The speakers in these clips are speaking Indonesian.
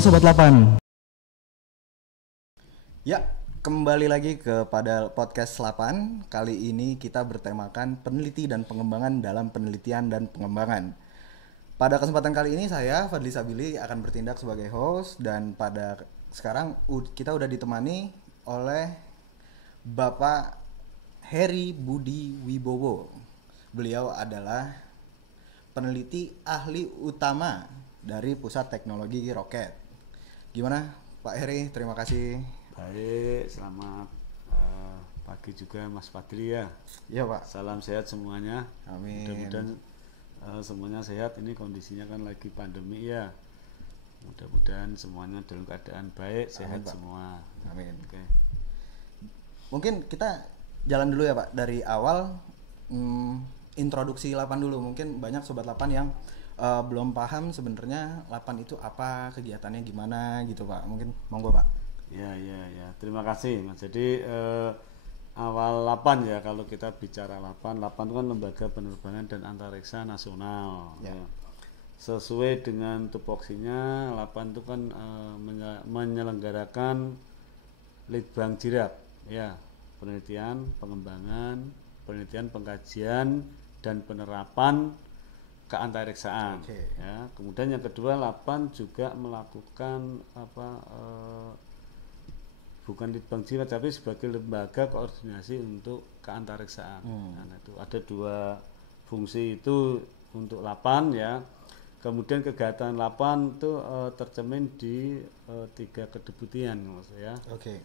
Sobat Lapan. Ya, kembali lagi kepada podcast 8. Kali ini kita bertemakan peneliti dan pengembangan dalam penelitian dan pengembangan. Pada kesempatan kali ini saya, Fadli Sabili, akan bertindak sebagai host. Dan pada sekarang kita udah ditemani oleh Bapak Heri Budi Wibowo. Beliau adalah peneliti ahli utama dari Pusat Teknologi Roket. Gimana Pak Heri? Terima kasih. Baik, selamat pagi juga Mas Fadli ya. Iya Pak. Salam sehat semuanya. Amin. Mudah-mudahan semuanya sehat. Ini kondisinya kan lagi pandemi ya. Mudah-mudahan semuanya dalam keadaan baik, sehat Pak. semua. Amin. Oke. Mungkin kita jalan dulu ya Pak dari awal, introduksi Lapan dulu. Mungkin banyak sobat Lapan yang belum paham sebenarnya Lapan itu apa, kegiatannya gimana gitu Pak. Mungkin monggo Pak. Ya. Terima kasih Mas. Jadi awal Lapan ya, kalau kita bicara Lapan itu kan Lembaga Penerbangan dan Antariksa Nasional. Ya. Sesuai dengan tupoksinya, Lapan itu kan menyelenggarakan Litbang Jirap, ya, penelitian, pengembangan, penelitian, pengkajian dan penerapan keantariksaan. Oke. Ya. Kemudian yang kedua, Lapan juga melakukan bukan Litbang Jirap tapi sebagai lembaga koordinasi untuk keantariksaan. Nah, itu ada dua fungsi itu untuk Lapan ya. Kemudian kegiatan Lapan itu tercermin di 3 kedeputian maksudnya. Oke.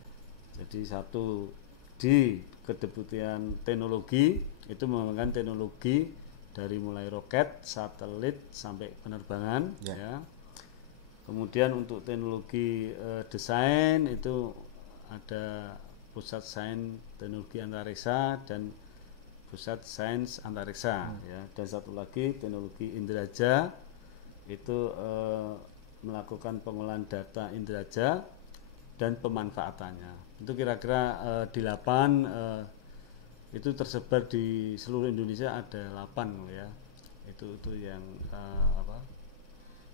Jadi satu di kedeputian teknologi, itu mengembangkan teknologi dari mulai roket, satelit sampai penerbangan ya. Kemudian untuk teknologi desain itu ada Pusat Sains Teknologi Antariksa dan Pusat Sains Antariksa ya. Dan satu lagi teknologi Indraja itu melakukan pengolahan data Indraja dan pemanfaatannya. Itu kira-kira di 8 itu tersebar di seluruh Indonesia, ada 8 ya. Itu yang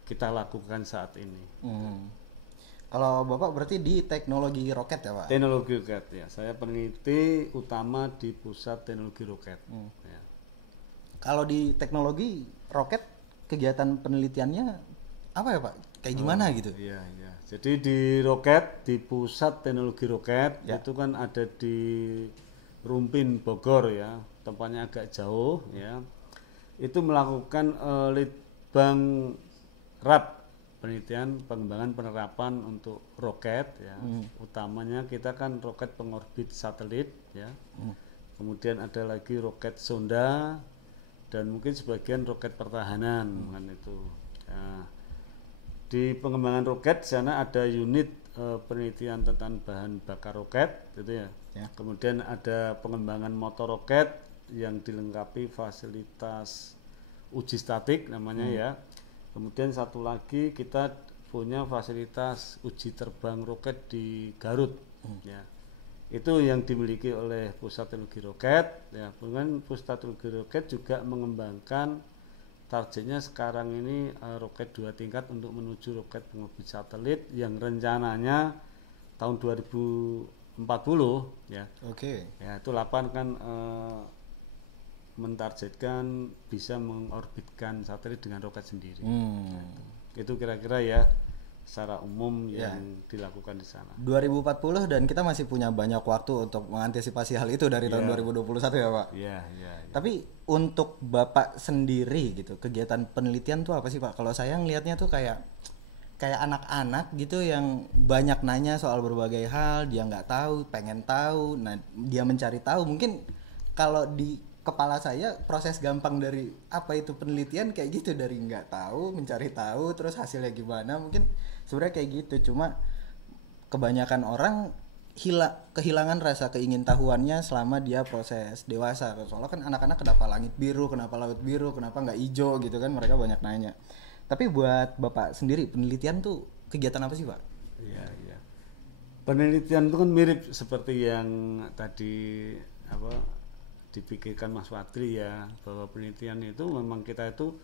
kita lakukan saat ini. Kalau Bapak berarti di teknologi roket ya Pak? Teknologi roket ya. Saya peneliti utama di Pusat Teknologi Roket. Ya. Kalau di teknologi roket kegiatan penelitiannya apa ya Pak? Kayak gimana gitu? Iya. Jadi di roket, di Pusat Teknologi Roket Ya. itu kan ada di Rumpin Bogor ya, tempatnya agak jauh ya. Itu melakukan litbang RAP, penelitian pengembangan penerapan untuk roket ya. Utamanya kita kan roket pengorbit satelit ya. Kemudian ada lagi roket sonda dan mungkin sebagian roket pertahanan kan itu. Nah, di pengembangan roket sana ada unit penelitian tentang bahan bakar roket gitu ya. Kemudian ada pengembangan motor roket yang dilengkapi fasilitas uji statik namanya ya. Kemudian satu lagi kita punya fasilitas uji terbang roket di Garut ya. Itu yang dimiliki oleh Pusat Teknologi Roket ya. Kemudian Pusat Teknologi Roket juga mengembangkan targetnya sekarang ini roket 2 tingkat untuk menuju roket pengorbit satelit yang rencananya tahun 2040 ya. Oke. Ya, itu 8 kan mentargetkan bisa mengorbitkan satelit dengan roket sendiri. Nah, itu kira-kira ya secara umum yang dilakukan di sana. 2040 dan kita masih punya banyak waktu untuk mengantisipasi hal itu dari tahun 2021 ya Pak? Iya. Tapi untuk Bapak sendiri gitu, kegiatan penelitian tuh apa sih Pak? Kalau saya ngelihatnya tuh kayak anak-anak gitu yang banyak nanya soal berbagai hal, dia nggak tahu, pengen tahu, nah dia mencari tahu. Mungkin kalau di kepala saya proses gampang dari apa itu penelitian kayak gitu, dari nggak tahu mencari tahu terus hasilnya gimana, mungkin sebenarnya kayak gitu. Cuma kebanyakan orang kehilangan rasa keingintahuannya selama dia proses dewasa. Soalnya kan anak-anak kenapa langit biru, kenapa laut biru, kenapa nggak hijau gitu kan, mereka banyak nanya. Tapi buat Bapak sendiri penelitian tuh kegiatan apa sih Pak? Iya. Penelitian itu kan mirip seperti yang tadi dipikirkan Mas Fadli ya, bahwa penelitian itu memang kita itu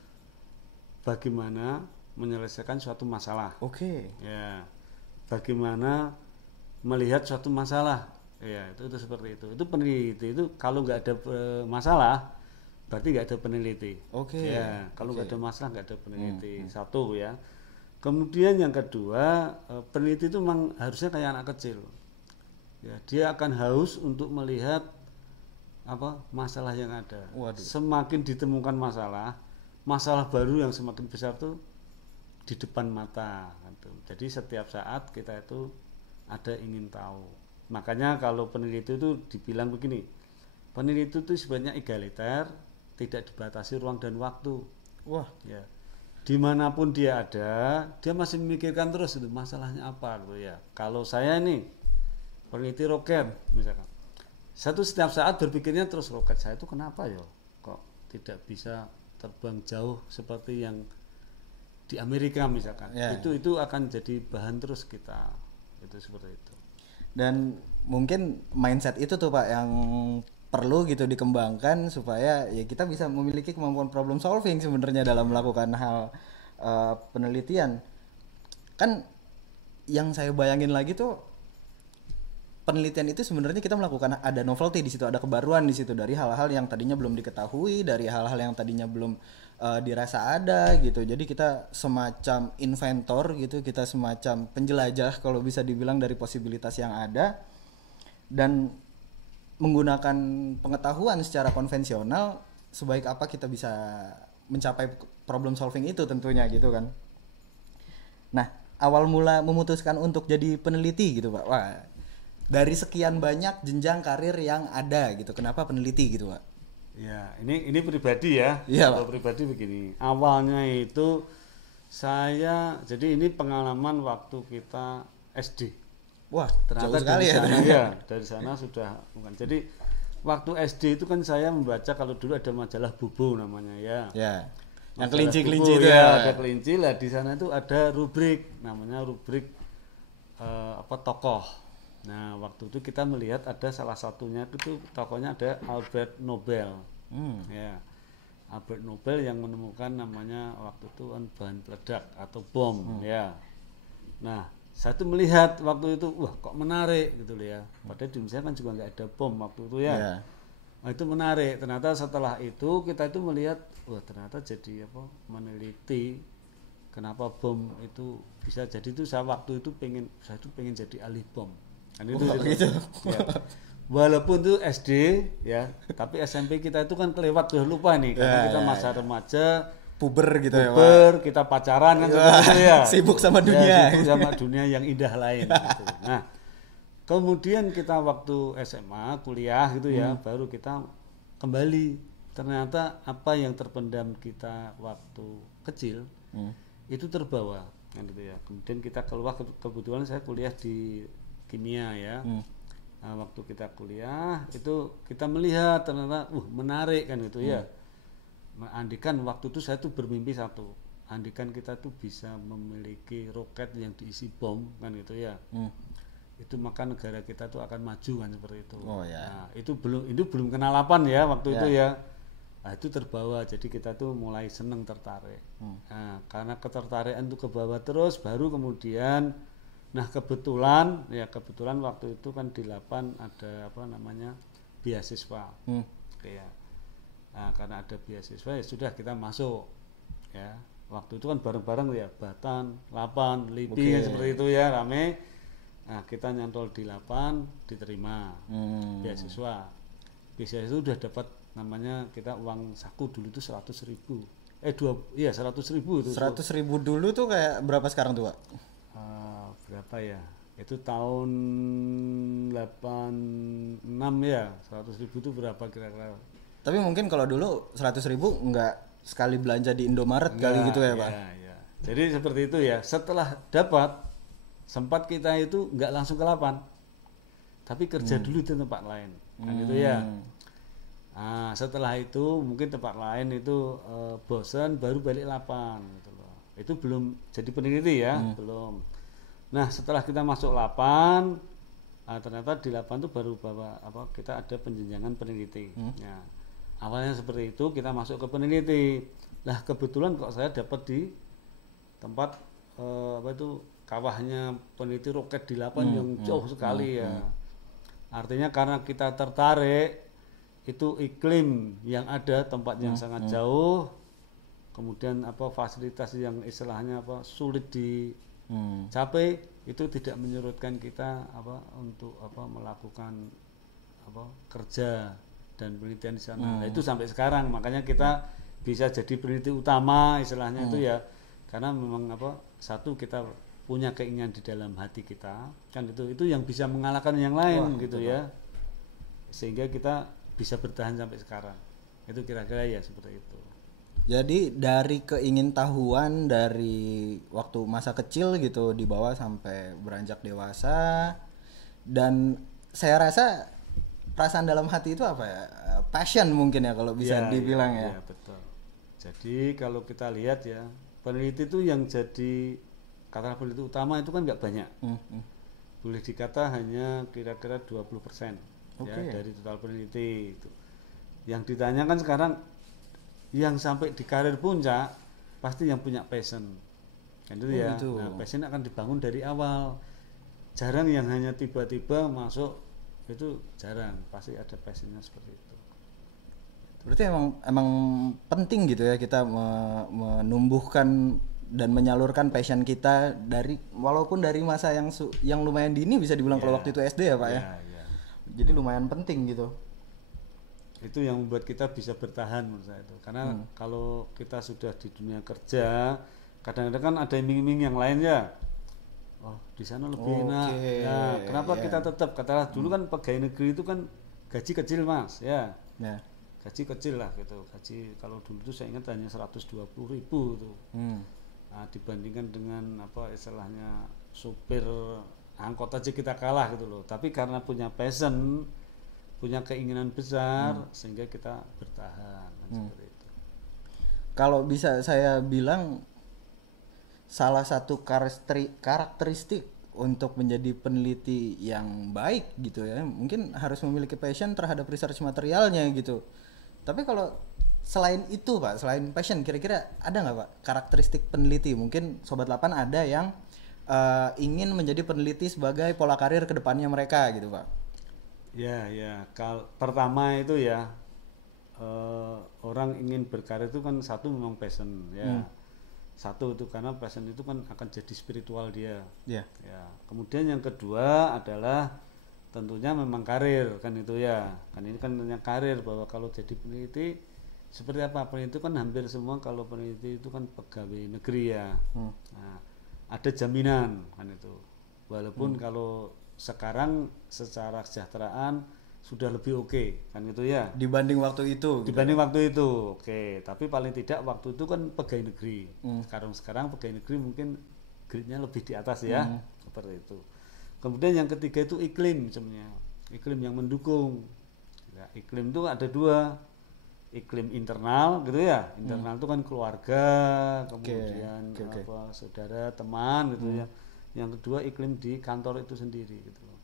bagaimana menyelesaikan suatu masalah. Oke. Ya, bagaimana melihat suatu masalah. Ya, itu seperti itu. Itu peneliti itu kalau nggak ada masalah, berarti nggak ada peneliti. Oke. Ya, kalau nggak ada masalah nggak ada peneliti. Satu ya. Kemudian yang kedua, peneliti itu memang harusnya kayak anak kecil. Ya, dia akan haus untuk melihat apa masalah yang ada. Waduh. Semakin ditemukan masalah baru yang semakin besar tuh di depan mata. Gitu. Jadi setiap saat kita itu ada ingin tahu. Makanya kalau peneliti itu dibilang begini, peneliti itu sebenarnya egaliter, tidak dibatasi ruang dan waktu. Wah. Ya, dimanapun dia ada, dia masih memikirkan terus itu masalahnya apa gitu ya. Kalau saya nih peneliti roket misalkan, setiap saat berpikirnya terus roket saya itu kenapa ya kok tidak bisa terbang jauh seperti yang di Amerika misalkan. Ya. Itu akan jadi bahan terus kita itu seperti itu. Dan mungkin mindset itu tuh Pak yang perlu gitu dikembangkan supaya ya kita bisa memiliki kemampuan problem solving sebenarnya dalam melakukan hal penelitian. Kan yang saya bayangin lagi tuh penelitian itu sebenarnya kita melakukan ada novelty di situ, ada kebaruan di situ dari hal-hal yang tadinya belum diketahui, dari hal-hal yang tadinya belum dirasa ada gitu. Jadi kita semacam inventor gitu, kita semacam penjelajah kalau bisa dibilang dari posibilitas yang ada dan menggunakan pengetahuan secara konvensional sebaik apa kita bisa mencapai problem solving itu tentunya gitu kan. Nah, awal mula memutuskan untuk jadi peneliti gitu Pak. Wah, dari sekian banyak jenjang karir yang ada gitu, kenapa peneliti gitu Pak? Ya, ini pribadi ya. Iya, Kalau pribadi begini, awalnya itu saya, jadi ini pengalaman waktu kita SD. Wah, Ternyata jauh sekali dari ya. sana, ya, dari sana sudah bukan. Jadi waktu SD itu kan saya membaca, kalau dulu ada majalah Bobo namanya ya. Ya. Yang Majalah kelinci-kelinci Bobo, itu ya. ya. Ada kelinci lah, di sana itu ada rubrik namanya rubrik tokoh. Nah, waktu itu kita melihat ada salah satunya itu tokohnya ada Albert Nobel. Ya. Albert Nobel yang menemukan namanya waktu itu bahan peledak atau bom ya. Nah, saya tuh melihat waktu itu, wah kok menarik gitu loh ya. Padahal di Indonesia kan juga nggak ada bom waktu itu ya. Ya. Nah, itu menarik. Ternyata setelah itu kita itu melihat, wah ternyata jadi apa? Meneliti kenapa bom itu bisa jadi. Itu saya waktu itu pengen jadi ahli bom. Kan itu gitu. Ya. Walaupun itu SD ya, tapi SMP kita itu kan kelewat udah lupa nih karena kita masa remaja, Puber gitu ya Pak. puber, kita pacaran kan seperti itu ya. Sibuk sama dunia. Ya, sibuk sama dunia yang indah lain gitu. Nah, kemudian kita waktu SMA, kuliah gitu ya, baru kita kembali. Ternyata apa yang terpendam kita waktu kecil itu terbawa kan gitu ya. Kemudian kita keluar, kebetulan saya kuliah di kimia ya. Nah, waktu kita kuliah itu kita melihat ternyata menarik kan gitu ya. Andikan waktu itu saya tuh bermimpi satu, andikan kita tuh bisa memiliki roket yang diisi bom kan gitu ya. Itu maka negara kita tuh akan maju kan seperti itu. Oh, ya. Nah, itu belum kenal 8 ya waktu itu ya. Nah, itu terbawa, jadi kita tuh mulai seneng, tertarik. Nah, karena ketertarikan itu ke bawah terus, baru kemudian nah kebetulan waktu itu kan di 8 ada apa namanya beasiswa. Ya. Nah, karena ada beasiswa ya sudah kita masuk ya. Waktu itu kan bareng-bareng ya, Batan, 8, LIPI seperti itu ya, rame. Nah, kita nyantol di 8 diterima beasiswa. Beasiswa itu udah dapat namanya, kita uang saku dulu itu 100.000. 100.000 itu. 100.000 dulu tuh kayak berapa sekarang tuh Pak? Berapa ya? Itu tahun 86 ya. 100.000 itu berapa kira-kira? Tapi mungkin kalau dulu 100.000 nggak sekali belanja di Indomaret kali gitu ya Pak? Ya. Jadi seperti itu ya. Setelah dapat, sempat kita itu nggak langsung ke 8, tapi kerja dulu di tempat lain kan gitu ya. Nah, setelah itu mungkin tempat lain itu bosan, baru balik 8 gitu loh. Itu belum jadi peneliti ya, belum. Nah, setelah kita masuk 8, ternyata di 8 itu baru kita ada penjenjangan peneliti. Nah, awalnya seperti itu, kita masuk ke peneliti. Nah, kebetulan kok saya dapat di tempat apa itu kawahnya peneliti roket di Lapan yang jauh sekali ya. Artinya karena kita tertarik itu iklim yang ada tempat yang sangat jauh, kemudian apa fasilitas yang istilahnya apa sulit dicapai, itu tidak menyurutkan kita apa untuk apa melakukan apa kerja dan penelitian di sana. Nah, itu sampai sekarang makanya kita bisa jadi peneliti utama istilahnya itu ya, karena memang apa satu kita punya keinginan di dalam hati kita kan itu yang bisa mengalahkan yang lain. Wah, gitu ya, sehingga kita bisa bertahan sampai sekarang. Itu kira-kira ya seperti itu. Jadi dari keingintahuan dari waktu masa kecil gitu dibawa sampai beranjak dewasa, dan saya rasa perasaan dalam hati itu apa ya, passion mungkin ya kalau bisa dibilang ya. Betul. Jadi kalau kita lihat ya, peneliti itu yang jadi kata peneliti utama itu kan nggak banyak. Boleh dikata hanya kira-kira 20% ya dari total peneliti itu. Yang ditanyakan sekarang yang sampai di karir puncak pasti yang punya passion. Kan itu ya. Gitu. Nah, passion akan dibangun dari awal. Jarang yang hanya tiba-tiba masuk, itu jarang, pasti ada passionnya seperti itu. Berarti emang penting gitu ya kita menumbuhkan dan menyalurkan passion kita dari walaupun dari masa yang lumayan dini bisa dibilang kalau waktu itu SD ya Pak ya. Jadi lumayan penting gitu. Itu yang membuat kita bisa bertahan menurut saya itu. Karena kalau kita sudah di dunia kerja, kadang-kadang kan ada iming-iming yang lain ya. Oh, di sana lebih enak. Nah, kenapa kita tetap katakanlah dulu kan pegawai negeri itu kan gaji kecil Mas, ya. Gaji kecil lah gitu. Gaji kalau dulu itu saya ingat hanya 120.000 tuh. Nah, dibandingkan dengan apa istilahnya supir angkot aja kita kalah gitu loh. Tapi karena punya passion, punya keinginan besar sehingga kita bertahan seperti itu. Kalau bisa saya bilang salah satu karakteristik untuk menjadi peneliti yang baik gitu ya, mungkin harus memiliki passion terhadap research materialnya gitu. Tapi kalau selain itu Pak, selain passion, kira-kira ada nggak Pak karakteristik peneliti? Mungkin Sobat 8 ada yang ingin menjadi peneliti sebagai pola karir kedepannya mereka gitu Pak. Ya, pertama itu ya orang ingin berkarir itu kan satu memang passion ya. Satu itu karena passion itu kan akan jadi spiritual dia. Ya. Kemudian yang kedua adalah tentunya memang karir kan itu ya. Kan ini kan tentang karir, bahwa kalau jadi peneliti seperti apa? Peneliti itu kan hampir semua kalau peneliti itu kan pegawai negeri ya. Nah, ada jaminan kan itu. Walaupun kalau sekarang secara kesejahteraan sudah lebih oke kan gitu ya dibanding waktu itu oke. Tapi paling tidak waktu itu kan pegawai negeri. Sekarang pegawai negeri mungkin grade-nya lebih di atas ya. Seperti itu. Kemudian yang ketiga itu iklim sebenarnya, iklim yang mendukung ya. Iklim itu ada dua, iklim internal gitu ya. Internal itu kan keluarga, kemudian apa saudara, teman gitu ya. Yang kedua iklim di kantor itu sendiri gitu loh.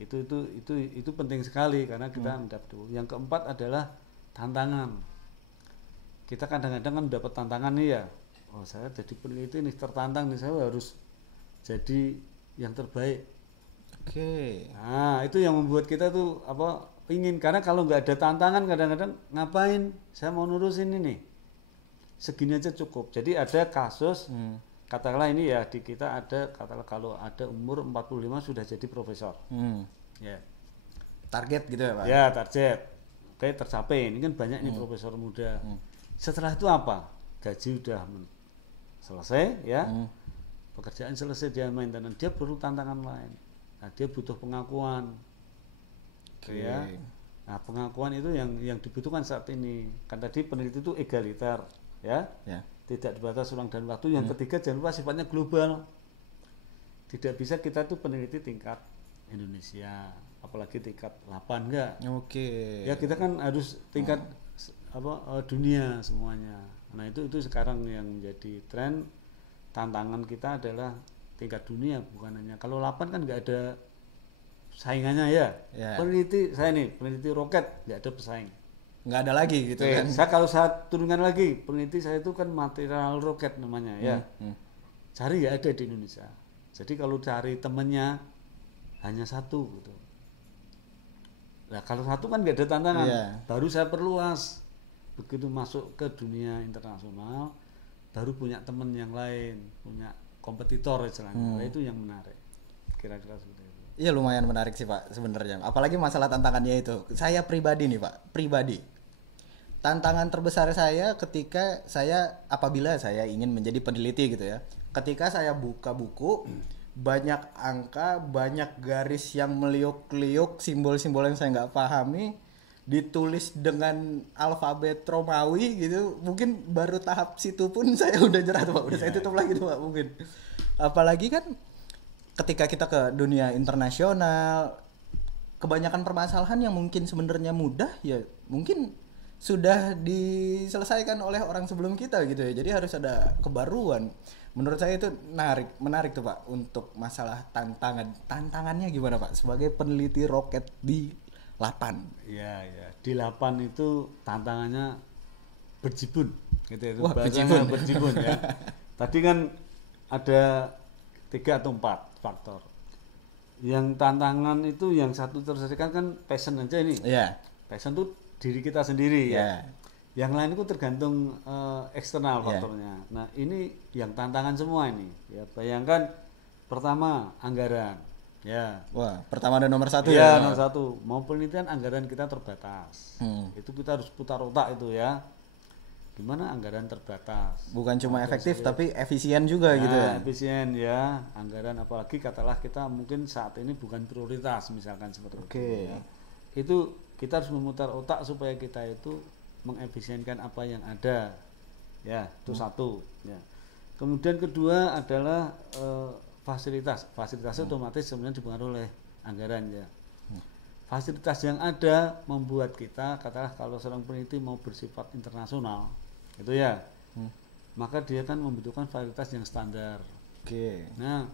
Itu penting sekali karena kita mendapat. Yang keempat adalah tantangan. Kita kadang-kadang kan mendapat tantangan nih ya. Oh, saya jadi peneliti nih, tertantang nih, saya harus jadi yang terbaik. Nah, itu yang membuat kita tuh apa ingin, karena kalau nggak ada tantangan kadang-kadang ngapain saya mau nurusin ini. Segini aja cukup. Jadi ada kasus katakanlah ini ya, di kita ada katakanlah kalau ada umur 45 sudah jadi profesor. Ya. Target gitu ya Pak? Ya, target. Oke, tercapai. Ini kan banyak nih profesor muda. Setelah itu apa? Gaji udah selesai ya. Pekerjaan selesai, dia maintenance, dia perlu tantangan lain. Nah, dia butuh pengakuan. Ya. Nah, pengakuan itu yang dibutuhkan saat ini. Kan tadi peneliti itu egaliter ya. Tidak dibatas ruang dan waktu. Yang ketiga jangan lupa sifatnya global. Tidak bisa kita tuh peneliti tingkat Indonesia, apalagi tingkat 8 enggak. Ya kita kan harus tingkat dunia semuanya. Nah itu sekarang yang menjadi tren. Tantangan kita adalah tingkat dunia, bukan hanya kalau 8 kan nggak ada saingannya ya. Peneliti saya nih, peneliti roket nggak ada pesaing. Nggak ada lagi gitu kan. Kalau saya turunkan lagi, peneliti saya itu kan material roket namanya ya. cari ya ada di Indonesia. Jadi kalau cari temennya hanya satu gitu. Nah kalau satu kan nggak ada tantangan. Iya. Baru saya perluas. Begitu masuk ke dunia internasional, baru punya teman yang lain, punya kompetitor istilahnya. Nah, itu yang menarik. Kira-kira seperti itu. Iya lumayan menarik sih Pak sebenarnya. Apalagi masalah tantangannya itu. Saya pribadi nih Pak, pribadi. Tantangan terbesar saya ketika apabila saya ingin menjadi peneliti gitu ya. Ketika saya buka buku, banyak angka, banyak garis yang meliuk-liuk, simbol-simbol yang saya nggak pahami, ditulis dengan alfabet Romawi gitu. Mungkin baru tahap situ pun saya udah nyerah tuh Pak. Udah saya tutup lagi tuh Pak mungkin. Apalagi kan ketika kita ke dunia internasional, kebanyakan permasalahan yang mungkin sebenarnya mudah ya mungkin sudah diselesaikan oleh orang sebelum kita gitu ya. Jadi harus ada kebaruan. Menurut saya itu menarik tuh Pak untuk masalah tantangannya gimana Pak sebagai peneliti roket di Lapan. Iya, ya. Di Lapan itu tantangannya berjibun gitu ya. Wah, bahasanya berjibun ya. Tadi kan ada 3 atau 4 faktor. Yang tantangan itu yang satu terselesaikan kan passion aja ini. Iya. Passion itu diri kita sendiri ya. Iya. Yang lain itu tergantung eksternal faktornya. Nah, ini yang tantangan semua ini. Ya, bayangkan pertama anggaran. Ya. Wah, pertama dan nomor 1 ya. ya. Nomor 1, mau penelitian anggaran kita terbatas. Itu kita harus putar otak itu ya. Gimana anggaran terbatas? Bukan cuma efektif tapi efisien juga gitu ya. Efisien ya, anggaran apalagi katalah kita mungkin saat ini bukan prioritas misalkan seperti itu. Ya. Itu kita harus memutar otak supaya kita itu mengefisienkan apa yang ada. Ya, itu satu ya. Kemudian kedua adalah fasilitas otomatis sebenarnya dipengaruhi oleh anggaran ya. Fasilitas yang ada membuat kita katakanlah kalau seorang peneliti mau bersifat internasional itu ya, maka dia kan membutuhkan fasilitas yang standar. Nah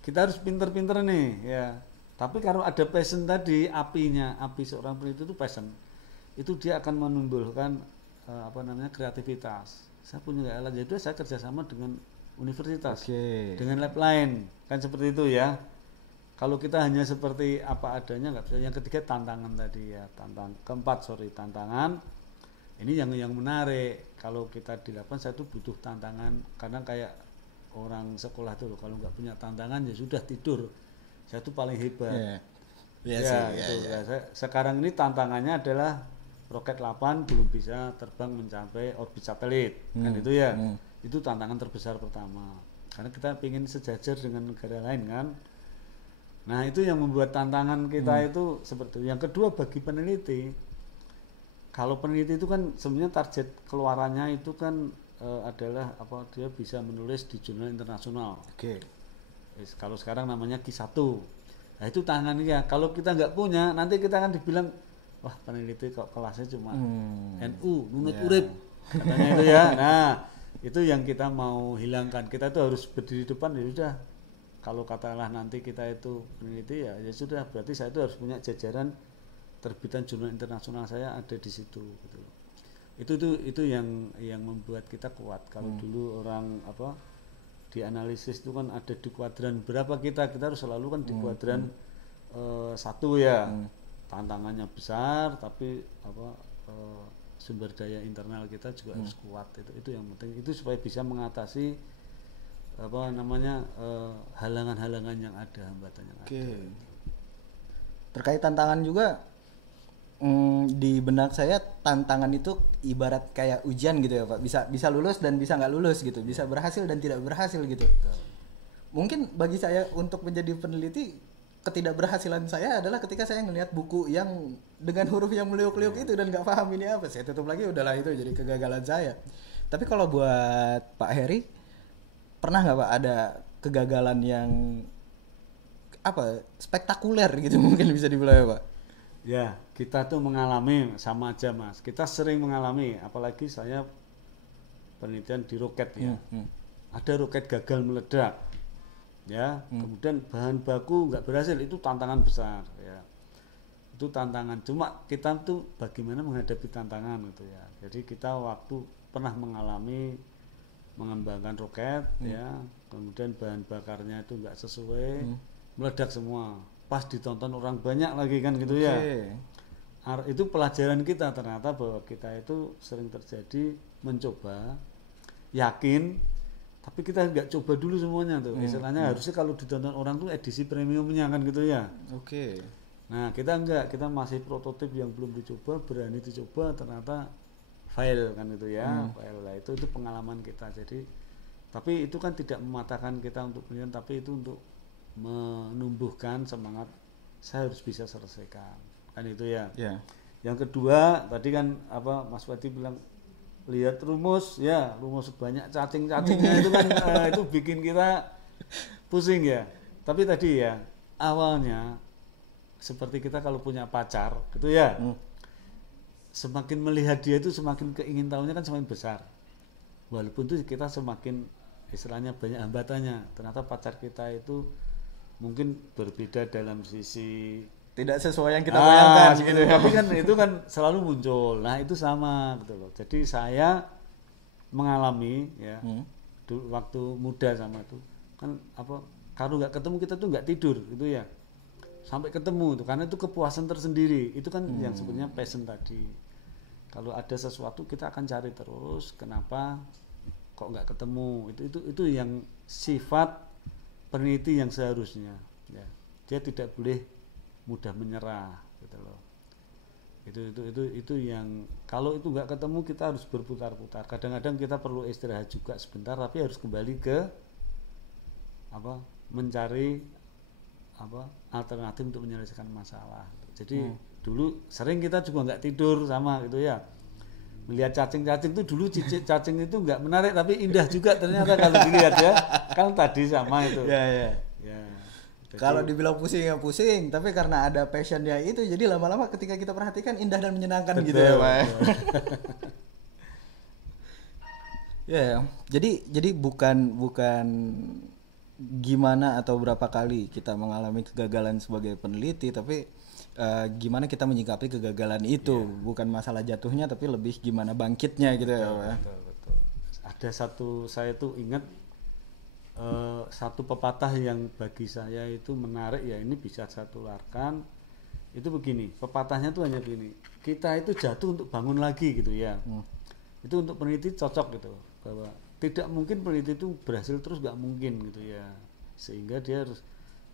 kita harus pinter-pinter nih ya. Tapi kalau ada passion tadi, api seorang peneliti itu passion, itu dia akan menumbuhkan kreativitas. Saya punya alat, jadi saya kerjasama dengan universitas, dengan lab lain, kan seperti itu ya. Kalau kita hanya seperti apa adanya nggak bisa. Yang ketiga tantangan tadi ya, tantangan. Ini yang menarik. Kalau kita di lapangan saya tuh butuh tantangan. Karena kayak orang sekolah tuh kalau nggak punya tantangan ya sudah tidur. Saya tuh paling hebat. Sekarang ini tantangannya adalah roket 8 belum bisa terbang mencapai orbit satelit, kan itu ya. Itu tantangan terbesar pertama. Karena kita ingin sejajar dengan negara lain kan. Nah itu yang membuat tantangan kita itu seperti itu. Yang kedua bagi peneliti, kalau peneliti itu kan sebenarnya target keluarannya itu kan adalah dia bisa menulis di jurnal internasional. Kalau sekarang namanya Q1. Nah itu tantangannya. Kalau kita nggak punya, nanti kita akan dibilang wah peneliti kok kelasnya cuma NU, nunut urip katanya itu ya. Nah itu yang kita mau hilangkan. Kita itu harus berdiri depan ya sudah. Kalau katakanlah nanti kita itu peneliti ya sudah, berarti saya itu harus punya jajaran terbitan jurnal internasional saya ada di situ gitu. Itu yang membuat kita kuat. Kalau dulu orang di analisis itu kan ada di kuadran berapa kita harus selalu kan di kuadran 1 ya. Tantangannya besar tapi sumber daya internal kita juga harus kuat. Itu yang penting, itu supaya bisa mengatasi halangan-halangan yang ada, hambatan yang ada. Terkait tantangan juga di benak saya tantangan itu ibarat kayak ujian gitu ya Pak. Bisa lulus dan bisa nggak lulus gitu, bisa berhasil dan tidak berhasil gitu. Mungkin bagi saya untuk menjadi peneliti, ketidakberhasilan saya adalah ketika saya ngelihat buku yang dengan huruf yang meliuk-liuk itu dan nggak paham ini apa, saya tutup lagi, udahlah itu jadi kegagalan saya. Tapi kalau buat Pak Heri, pernah nggak Pak ada kegagalan yang spektakuler gitu mungkin bisa dibilang ya Pak? Ya, kita tuh mengalami sama aja Mas. Kita sering mengalami, apalagi saya penelitian di roket ya. Ada roket gagal meledak. Ya, kemudian bahan baku nggak berhasil, itu tantangan besar ya. Itu tantangan. Cuma kita tuh bagaimana menghadapi tantangan gitu ya. Jadi kita waktu pernah mengalami mengembangkan roket ya, kemudian bahan bakarnya itu nggak sesuai, meledak semua. Pas ditonton orang banyak lagi kan gitu ya. Itu pelajaran kita ternyata bahwa kita itu sering terjadi mencoba, yakin, tapi kita nggak coba dulu semuanya tuh. Istilahnya harusnya kalau ditonton orang tuh edisi premiumnya kan gitu ya. Nah kita enggak, kita masih prototip yang belum dicoba, berani dicoba, ternyata fail kan gitu ya. Fail lah, itu pengalaman kita. Jadi tapi itu kan tidak mematahkan kita untuk penelitian, tapi itu untuk menumbuhkan semangat saya harus bisa selesaikan kan itu ya. Yang kedua tadi kan apa Mas Wadi bilang lihat rumus ya, rumus banyak cacing-cacingnya itu kan itu bikin kita pusing ya. Tapi tadi ya awalnya seperti kita kalau punya pacar gitu ya, semakin melihat dia itu semakin keingin tahunya kan semakin besar, walaupun itu kita semakin istilahnya banyak hambatannya. Ternyata pacar kita itu mungkin berbeda dalam sisi tidak sesuai yang kita bayangkan gitu. Tapi kan itu kan selalu muncul. Nah itu sama gitu loh. Jadi saya mengalami ya dulu waktu muda sama itu kan apa, kalau nggak ketemu kita tuh nggak tidur gitu ya, sampai ketemu itu karena itu kepuasan tersendiri. Itu kan yang sebenarnya passion tadi. Kalau ada sesuatu kita akan cari terus, kenapa kok nggak ketemu. Itu yang sifat peneliti yang seharusnya ya. Dia tidak boleh mudah menyerah gitu loh. Itu yang kalau itu nggak ketemu kita harus berputar-putar. Kadang-kadang kita perlu istirahat juga sebentar, tapi harus kembali ke apa, mencari apa alternatif untuk menyelesaikan masalah. Jadi dulu sering kita juga nggak tidur sama gitu ya, melihat cacing-cacing itu dulu cacing itu nggak menarik tapi indah juga ternyata kalau dilihat ya kan tadi sama itu ya. Kalau dibilang pusing ya pusing, tapi karena ada passionnya itu jadi lama-lama ketika kita perhatikan indah dan menyenangkan. Betul, gitu ya Pak. Jadi bukan gimana atau berapa kali kita mengalami kegagalan sebagai peneliti, tapi gimana kita menyikapi kegagalan itu. Bukan masalah jatuhnya tapi lebih gimana bangkitnya gitu ya Pak. Betul. Ada satu, saya tuh ingat satu pepatah yang bagi saya itu menarik ya, ini bisa saya tularkan. Itu begini, pepatahnya tuh hanya begini, kita itu jatuh untuk bangun lagi gitu ya. Itu untuk peneliti cocok gitu, bahwa tidak mungkin peneliti itu berhasil terus, nggak mungkin gitu ya, sehingga dia harus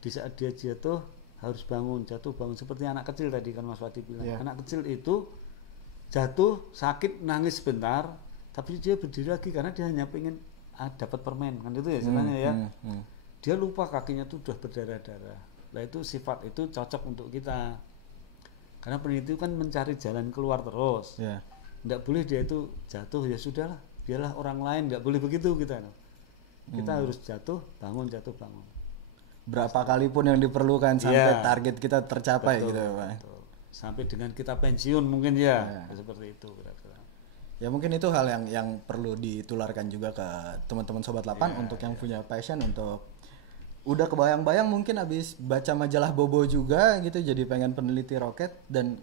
di saat dia jatuh harus jatuh bangun seperti anak kecil tadi kan Mas Wadi bilang. Anak kecil itu jatuh sakit nangis sebentar tapi dia berdiri lagi karena dia hanya pengen dapat permen kan itu ya sebenarnya ya. Dia lupa kakinya tuh udah berdarah-darah. Nah itu sifat itu cocok untuk kita, karena peneliti kan mencari jalan keluar terus. Nggak boleh dia itu jatuh ya sudahlah biarlah orang lain, nggak boleh begitu kita harus jatuh bangun berapa kali pun yang diperlukan sampai target kita tercapai. Betul, gitu ya Pak. Sampai dengan kita pensiun mungkin ya seperti itu kira-kira. Ya mungkin itu hal yang perlu ditularkan juga ke teman-teman Sobat 8 untuk yang punya passion, untuk udah kebayang-bayang mungkin habis baca majalah Bobo juga gitu jadi pengen peneliti roket, dan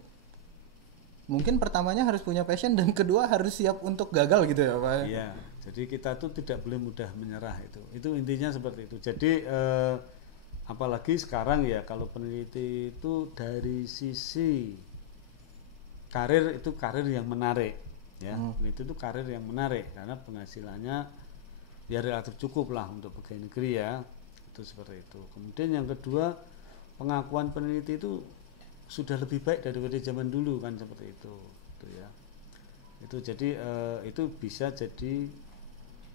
mungkin pertamanya harus punya passion dan kedua harus siap untuk gagal gitu ya Pak. Iya, jadi kita tuh tidak boleh mudah menyerah, itu intinya seperti itu. Jadi apalagi sekarang ya kalau peneliti itu dari sisi karir itu karir yang menarik ya. Peneliti itu karir yang menarik karena penghasilannya ya relatif cukup lah untuk pegawai negeri ya, itu seperti itu. Kemudian yang kedua, pengakuan peneliti itu sudah lebih baik daripada zaman dulu kan seperti itu ya. Itu jadi itu bisa jadi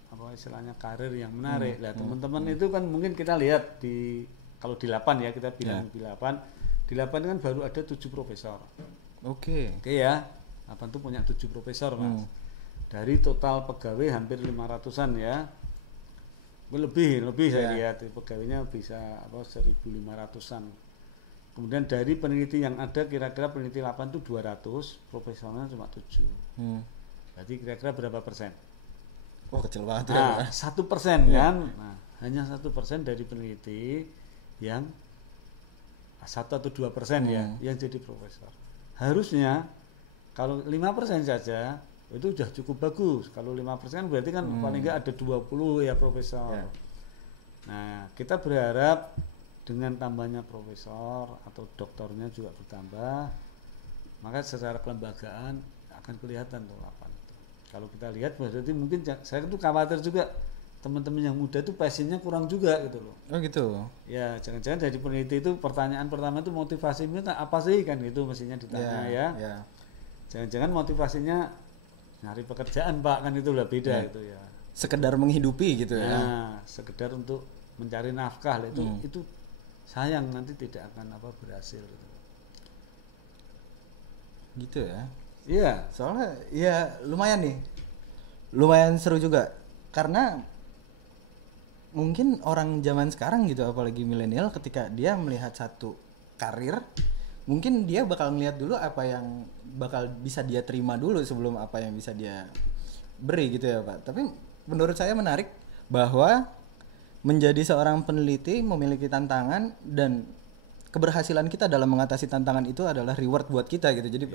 apa istilahnya karir yang menarik. Lah teman-teman itu kan mungkin kita lihat di kalau di 8 ya, kita bilang di 8 kan baru ada 7 profesor. Oke ya, 8 tuh punya 7 profesor Mas. Dari total pegawai hampir 500-an ya. Lebih saya lihat pegawainya bisa 1.500-an. Kemudian dari peneliti yang ada kira-kira peneliti 8 itu 200, profesornya cuma 7. Berarti kira-kira berapa persen? Oh kecil banget ya. 1% kan. Nah, hanya 1% dari peneliti yang 1 atau 2% ya yang jadi profesor. Harusnya kalau 5% saja itu sudah cukup bagus. Kalau 5% berarti kan paling nggak ada 20 ya profesor. Ya. Nah, kita berharap dengan tambahnya profesor atau doktornya juga bertambah, maka secara kelembagaan akan kelihatan tuh lapan itu. Kalau kita lihat berarti mungkin saya itu khawatir juga teman-teman yang muda itu passionnya kurang juga gitu loh. Oh gitu. Ya, jangan-jangan dari peneliti itu pertanyaan pertama itu motivasinya apa sih kan gitu mestinya ditanya ya. Jangan-jangan motivasinya nyari pekerjaan Pak kan itu lah beda itu ya. Sekedar menghidupi gitu ya. Nah, sekedar untuk mencari nafkah lah itu sayang nanti tidak akan berhasil gitu. Gitu ya. Iya. Soalnya ya lumayan nih. Lumayan seru juga karena mungkin orang zaman sekarang gitu apalagi milenial ketika dia melihat satu karir mungkin dia bakal ngelihat dulu apa yang bakal bisa dia terima dulu sebelum apa yang bisa dia beri gitu ya Pak. Tapi menurut saya menarik bahwa menjadi seorang peneliti memiliki tantangan dan keberhasilan kita dalam mengatasi tantangan itu adalah reward buat kita gitu. Jadi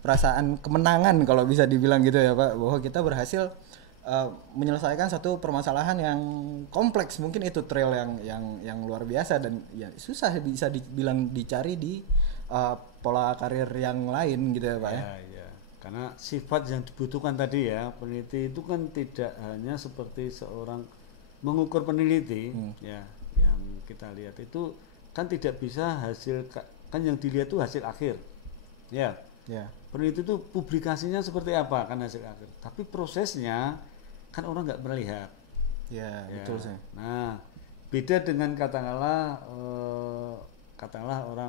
perasaan kemenangan kalau bisa dibilang gitu ya Pak, bahwa kita berhasil menyelesaikan satu permasalahan yang kompleks. Mungkin itu trail yang luar biasa dan ya susah bisa dibilang dicari di pola karir yang lain gitu ya Pak ya. Ya. Karena sifat yang dibutuhkan tadi ya, peneliti itu kan tidak hanya seperti seorang mengukur peneliti ya, yang kita lihat itu kan tidak bisa hasil kan yang dilihat itu hasil akhir. Ya. Peneliti itu publikasinya seperti apa kan hasil akhir. Tapi prosesnya kan orang nggak melihat. Ya, betul sih. Nah, beda dengan katakanlah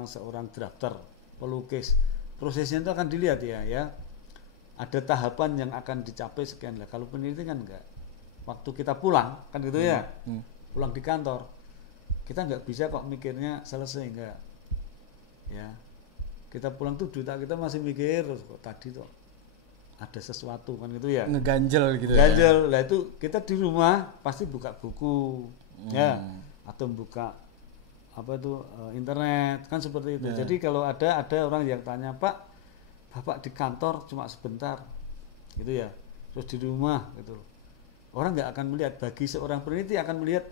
seorang drafter, pelukis. Prosesnya itu akan dilihat ya. Ada tahapan yang akan dicapai sekian lah. Kalau peneliti kan enggak. Waktu kita pulang kan gitu ya. Pulang di kantor. Kita nggak bisa kok mikirnya selesai enggak. Ya. Kita pulang tuh duta kita masih mikir kok tadi tuh ada sesuatu kan gitu ya. Ngeganjel gitu. Ganjel. Lah itu kita di rumah pasti buka buku ya atau buka internet kan seperti itu. Jadi kalau ada orang yang tanya, "Pak, Bapak di kantor cuma sebentar." Gitu ya. Terus di rumah gitu. Orang nggak akan melihat, bagi seorang peneliti akan melihat,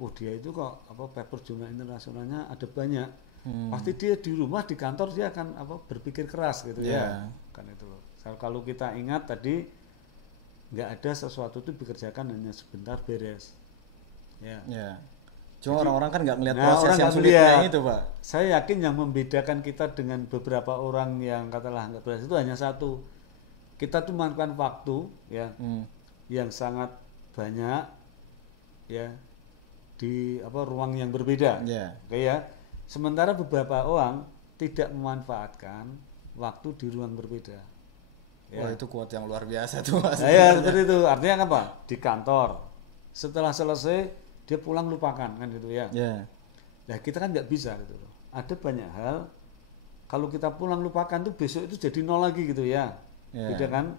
"Oh, dia itu kok paper jurnal internasionalnya ada banyak." Pasti dia di rumah, di kantor dia akan berpikir keras gitu ya. Kan itu loh. Kalau kita ingat tadi nggak ada sesuatu itu dikerjakan hanya sebentar beres. Ya. Cuma orang-orang kan nggak melihat proses yang sulitnya itu Pak. Saya yakin yang membedakan kita dengan beberapa orang yang katakanlah nggak berhasil itu hanya satu. Kita tuh memakan waktu ya yang sangat banyak ya di ruang yang berbeda. Oke ya. Sementara beberapa orang tidak memanfaatkan waktu di ruang berbeda. Ya. Wah, itu quote yang luar biasa tuh Mas. Ya, seperti itu. Artinya apa? Di kantor. Setelah selesai dia pulang lupakan kan gitu ya. Nah, kita kan nggak bisa gitu loh. Ada banyak hal kalau kita pulang lupakan tuh besok itu jadi 0 lagi gitu ya. Beda kan?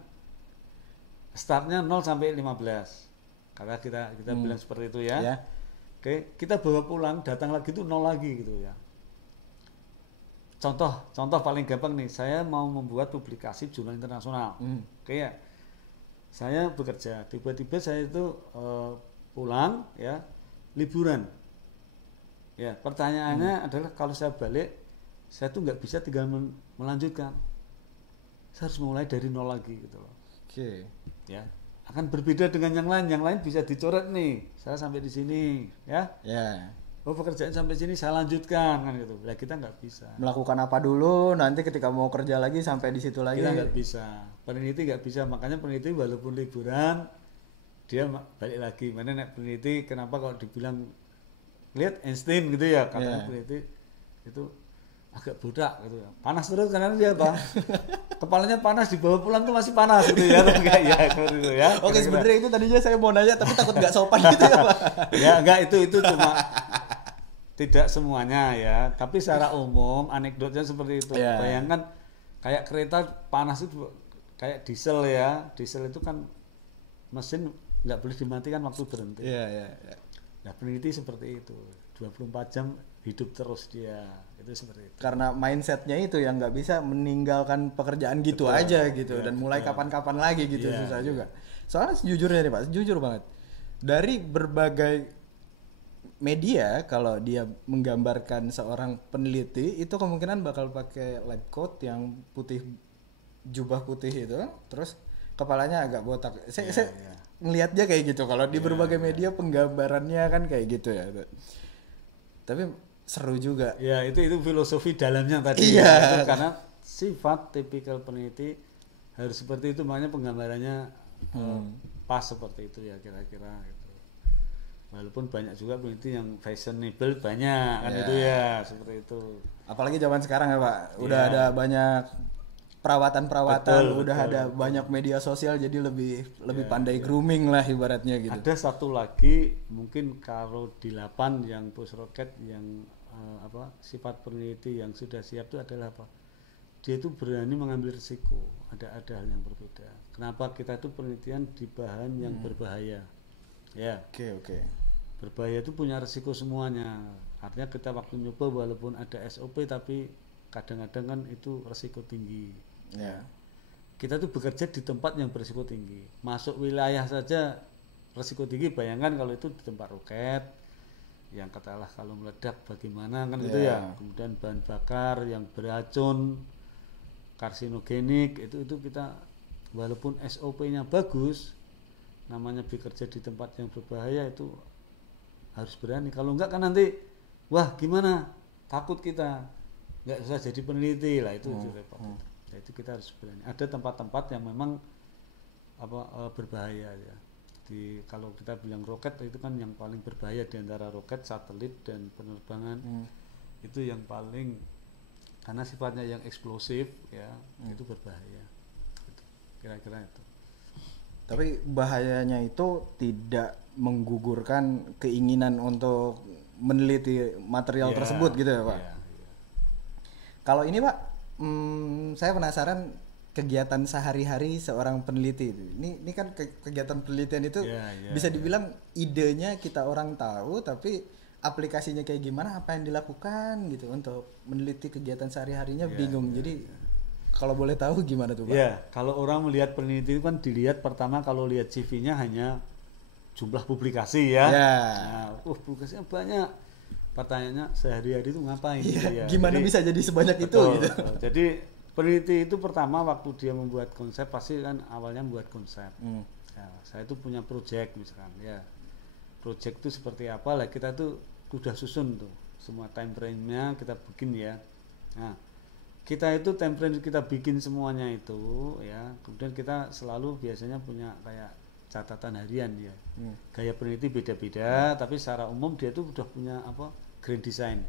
Startnya 0 sampai 15. Karena kita bilang seperti itu ya. Oke, kita bawa pulang, datang lagi itu 0 lagi gitu ya. Contoh paling gampang nih, saya mau membuat publikasi jurnal internasional. Oke ya. Saya bekerja, tiba-tiba saya itu pulang ya, liburan. Ya, pertanyaannya adalah kalau saya balik, saya tuh nggak bisa tinggal melanjutkan. Saya harus mulai dari 0 lagi gitu loh. Oke. Ya. Akan berbeda dengan yang lain bisa dicoret nih. Saya sampai di sini, ya. Oh, pekerjaan sampai sini saya lanjutkan kan gitu. Lah kita nggak bisa. Melakukan apa dulu, nanti ketika mau kerja lagi sampai di situ lagi. Kita nggak bisa. Peneliti nggak bisa. Makanya peneliti walaupun liburan, dia balik lagi. Mana peneliti? Kenapa kalau dibilang lihat Einstein gitu ya? Karena peneliti itu agak budak gitu ya. Panas terus karena dia apa? Kepalanya panas, dibawa pulang tuh masih panas gitu ya. Enggak ya seperti itu ya. Oke, sebenarnya itu tadinya saya mau nanya tapi takut nggak sopan gitu ya Pak. Ya enggak, itu cuma tidak semuanya ya, tapi secara umum anekdotnya seperti itu. Bayangkan kayak kereta panas itu kayak diesel ya. Diesel itu kan mesin nggak boleh dimatikan waktu berhenti. Nah, peneliti seperti itu. 24 jam hidup terus dia, itu seperti itu. Karena mindsetnya itu yang nggak bisa meninggalkan pekerjaan gitu Betul. aja gitu, Ya, dan mulai betul. kapan-kapan lagi gitu, Iya, susah iya. juga. Soalnya sejujurnya nih Pak, jujur banget, dari berbagai media kalau dia menggambarkan seorang peneliti itu kemungkinan bakal pakai lab coat yang putih, jubah putih itu, terus kepalanya agak botak. Saya, Iya, saya iya. ngelihatnya kayak gitu kalau di Iya, berbagai iya. media penggambarannya kan kayak gitu ya. Tapi seru juga. Ya, itu filosofi dalamnya tadi. Iya. Ya. Itu karena sifat tipikal peneliti harus seperti itu, makanya penggambarannya pas seperti itu ya kira-kira gitu. Walaupun banyak juga peneliti yang fashionable banyak kan Ya. itu ya, seperti itu. Apalagi zaman sekarang ya Pak, udah Iya. ada banyak perawatan-perawatan, Betul, udah betul, ada betul. banyak media sosial, jadi lebih Ya, pandai ya. grooming lah ibaratnya gitu. Ada satu lagi mungkin kalau di 8 yang push rocket yang sifat peneliti yang sudah siap itu adalah apa? Dia itu berani mengambil risiko. Ada hal yang berbeda. Kenapa kita itu penelitian di bahan yang berbahaya? Ya, Oke. berbahaya itu punya risiko semuanya. Artinya kita waktu nyoba walaupun ada SOP tapi kadang-kadang kan itu risiko tinggi. Ya. Kita tuh bekerja di tempat yang berisiko tinggi. Masuk wilayah saja risiko tinggi. Bayangkan kalau itu di tempat roket, yang katakanlah kalau meledak bagaimana kan itu ya. Kemudian bahan bakar yang beracun, karsinogenik, itu kita walaupun SOP-nya bagus, namanya bekerja di tempat yang berbahaya itu harus berani. Kalau enggak kan nanti wah gimana? Takut kita. Enggak usah jadi peneliti lah itu repot. Nah, itu kita harus berani. Ada tempat-tempat yang memang berbahaya ya. Kalau kita bilang roket itu kan yang paling berbahaya di antara roket, satelit dan penerbangan. Itu yang paling karena sifatnya yang eksplosif ya, itu berbahaya. Gitu. Kira-kira itu. Tapi bahayanya itu tidak menggugurkan keinginan untuk meneliti material tersebut gitu ya Pak. Ya. Kalau ini Pak, saya penasaran kegiatan sehari-hari seorang peneliti itu. Ini kan kegiatan penelitian itu bisa dibilang idenya kita orang tahu, tapi aplikasinya kayak gimana, apa yang dilakukan gitu untuk meneliti kegiatan sehari-harinya bingung. Jadi kalau boleh tahu gimana tuh Pak? Ya, kalau orang melihat peneliti itu kan dilihat pertama kalau lihat CV-nya hanya jumlah publikasi ya. Nah, publikasinya banyak. Pertanyaannya sehari-hari itu ngapain gitu ya. Gimana bisa jadi sebanyak itu gitu. Jadi peneliti itu pertama waktu dia membuat konsep pasti kan awalnya membuat konsep. Ya, saya itu punya project misalkan ya. Project itu seperti apa lah, kita tuh udah susun tuh semua time frame-nya kita bikin ya. Nah, kita itu time frame kita bikin semuanya itu ya. Kemudian kita selalu biasanya punya kayak catatan harian ya. Gaya peneliti beda-beda, tapi secara umum dia tuh udah punya grand design.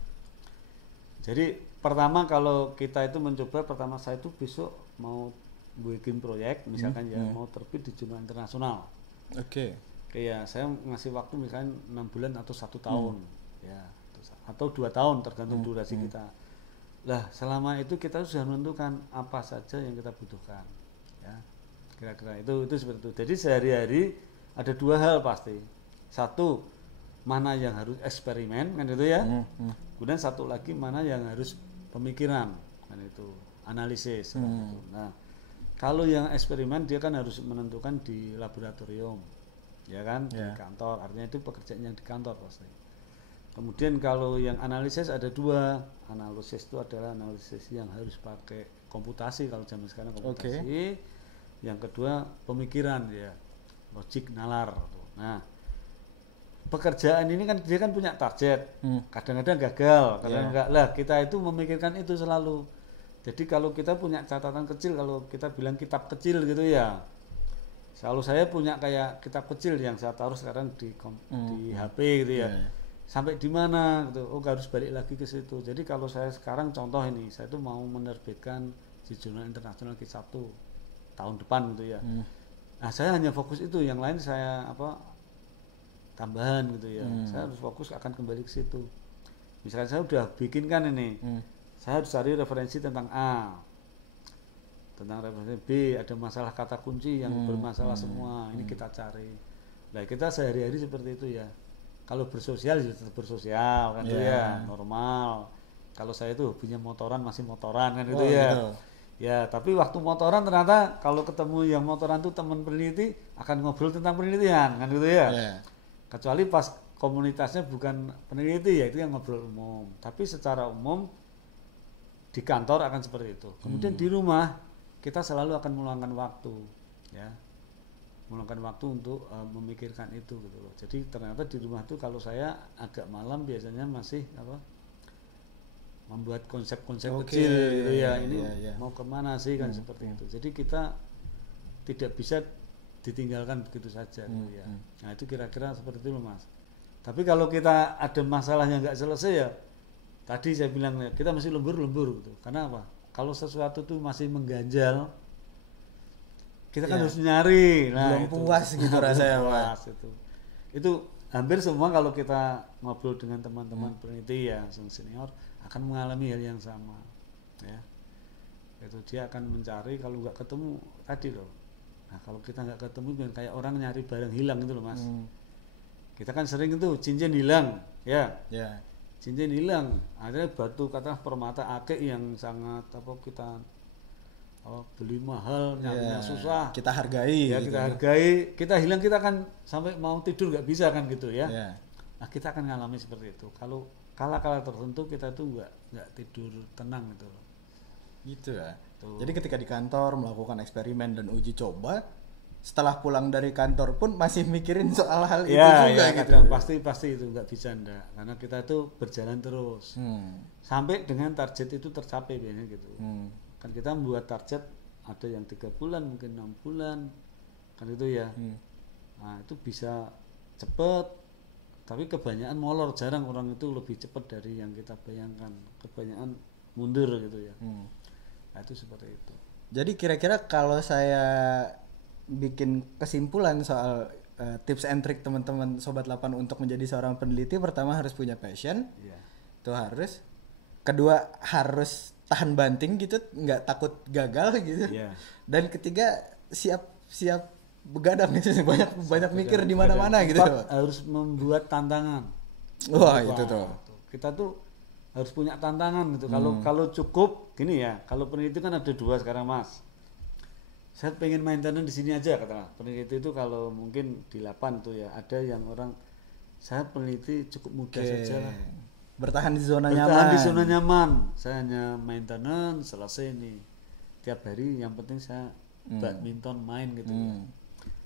Jadi pertama kalau kita itu mencoba, pertama saya itu besok mau bikin proyek misalkan ya, mau terbit di jurnal internasional. Oke. Kayak saya ngasih waktu misalkan 6 bulan atau 1 tahun ya, atau 2 tahun tergantung durasi kita. Lah selama itu kita sudah menentukan apa saja yang kita butuhkan ya, kira-kira itu seperti itu. Jadi sehari-hari ada 2 hal pasti. Satu, mana yang harus eksperimen kan itu ya. Kemudian satu lagi mana yang harus pemikiran kan itu, analisis kan itu. Nah, kalau yang eksperimen dia kan harus menentukan di laboratorium ya kan, di kantor, artinya itu pekerjaan yang di kantor pasti. Kemudian kalau yang analisis ada 2. Analisis itu adalah analisis yang harus pakai komputasi, kalau zaman sekarang komputasi. Yang kedua pemikiran ya, logik nalar. Nah, pekerjaan ini kan dia kan punya target, kadang-kadang gagal, kadang enggak lah. Kita itu memikirkan itu selalu. Jadi kalau kita punya catatan kecil, kalau kita bilang kitab kecil gitu ya, selalu saya punya kayak kitab kecil yang saya taruh sekarang di HP gitu ya. Sampai di mana gitu, harus balik lagi ke situ. Jadi kalau saya sekarang contoh ini, saya tuh mau menerbitkan di jurnal internasional Q1 tahun depan gitu ya. Nah saya hanya fokus itu, yang lain saya tambahan gitu ya. Saya harus fokus akan kembali ke situ. Misalkan saya udah bikinkan ini, saya harus cari referensi tentang A, tentang referensi B, ada masalah kata kunci yang bermasalah semua, ini kita cari. Nah kita sehari-hari seperti itu ya. kalau bersosial ya tetap bersosial kan itu ya normal. Kalau saya tuh punya motoran masih motoran kan gitu ya. Gitu. Ya, tapi waktu motoran ternyata kalau ketemu yang motoran tuh teman peneliti akan ngobrol tentang penelitian kan gitu ya. Kecuali pas komunitasnya bukan peneliti ya itu yang ngobrol umum. Tapi secara umum di kantor akan seperti itu. Kemudian di rumah kita selalu akan meluangkan waktu ya. Meluangkan waktu untuk memikirkan itu gitu loh. Jadi ternyata di rumah tuh kalau saya agak malam biasanya masih membuat konsep-konsep kecil gitu ya, ini mau kemana sih kan seperti itu. Jadi kita tidak bisa ditinggalkan begitu saja gitu ya. Nah itu kira-kira seperti itu loh Mas. Tapi kalau kita ada masalahnya nggak selesai ya, tadi saya bilang ya kita masih lembur-lembur gitu. Karena apa? Kalau sesuatu tuh masih mengganjal, kita kan harus nyari. Nah, belum puas gitu rasanya Mas. Itu hampir semua kalau kita ngobrol dengan teman-teman peneliti ya senior akan mengalami hal yang sama ya. Itu dia akan mencari, kalau nggak ketemu tadi loh. Nah kalau kita nggak ketemu kayak orang nyari barang hilang gitu loh Mas. Kita kan sering itu cincin hilang ya. Cincin hilang, akhirnya batu kata permata akik yang sangat kita beli mahal, nyarinya susah. Kita hargai. Ya gitu. Kita hargai, kita hilang kita kan sampai mau tidur nggak bisa kan gitu ya. Nah kita akan ngalami seperti itu. Kalau kala-kala tertentu kita tuh nggak tidur tenang gitu loh. Gitu ya. Jadi ketika di kantor melakukan eksperimen dan uji coba, setelah pulang dari kantor pun masih mikirin soal hal itu juga gitu. Pasti itu nggak bisa ndak, karena kita tuh berjalan terus sampai dengan target itu tercapai biasanya gitu. Kan kita membuat target ada yang 3 bulan mungkin 6 bulan kan itu ya. Nah itu bisa cepet. Tapi kebanyakan molor, jarang orang itu lebih cepat dari yang kita bayangkan. Kebanyakan mundur gitu ya. Nah itu seperti itu. Jadi kira-kira kalau saya bikin kesimpulan soal tips and trick teman-teman Sobat 8 untuk menjadi seorang peneliti, pertama harus punya passion. Itu harus. Kedua harus tahan banting gitu, nggak takut gagal gitu. Dan ketiga siap begadang itu banyak mikir di mana-mana gitu. Harus membuat tantangan. Wah, itu tuh. Kita tuh harus punya tantangan gitu. Kalau cukup gini ya, kalau peneliti kan ada 2 sekarang Mas. Saya pengen maintenance di sini aja katakan. Peneliti itu kalau mungkin di 8 tuh ya, ada yang orang saya peneliti cukup mudah saja lah. Bertahan di zona nyaman. Saya hanya maintenance selesai nih. Tiap hari yang penting saya badminton main gitu ya.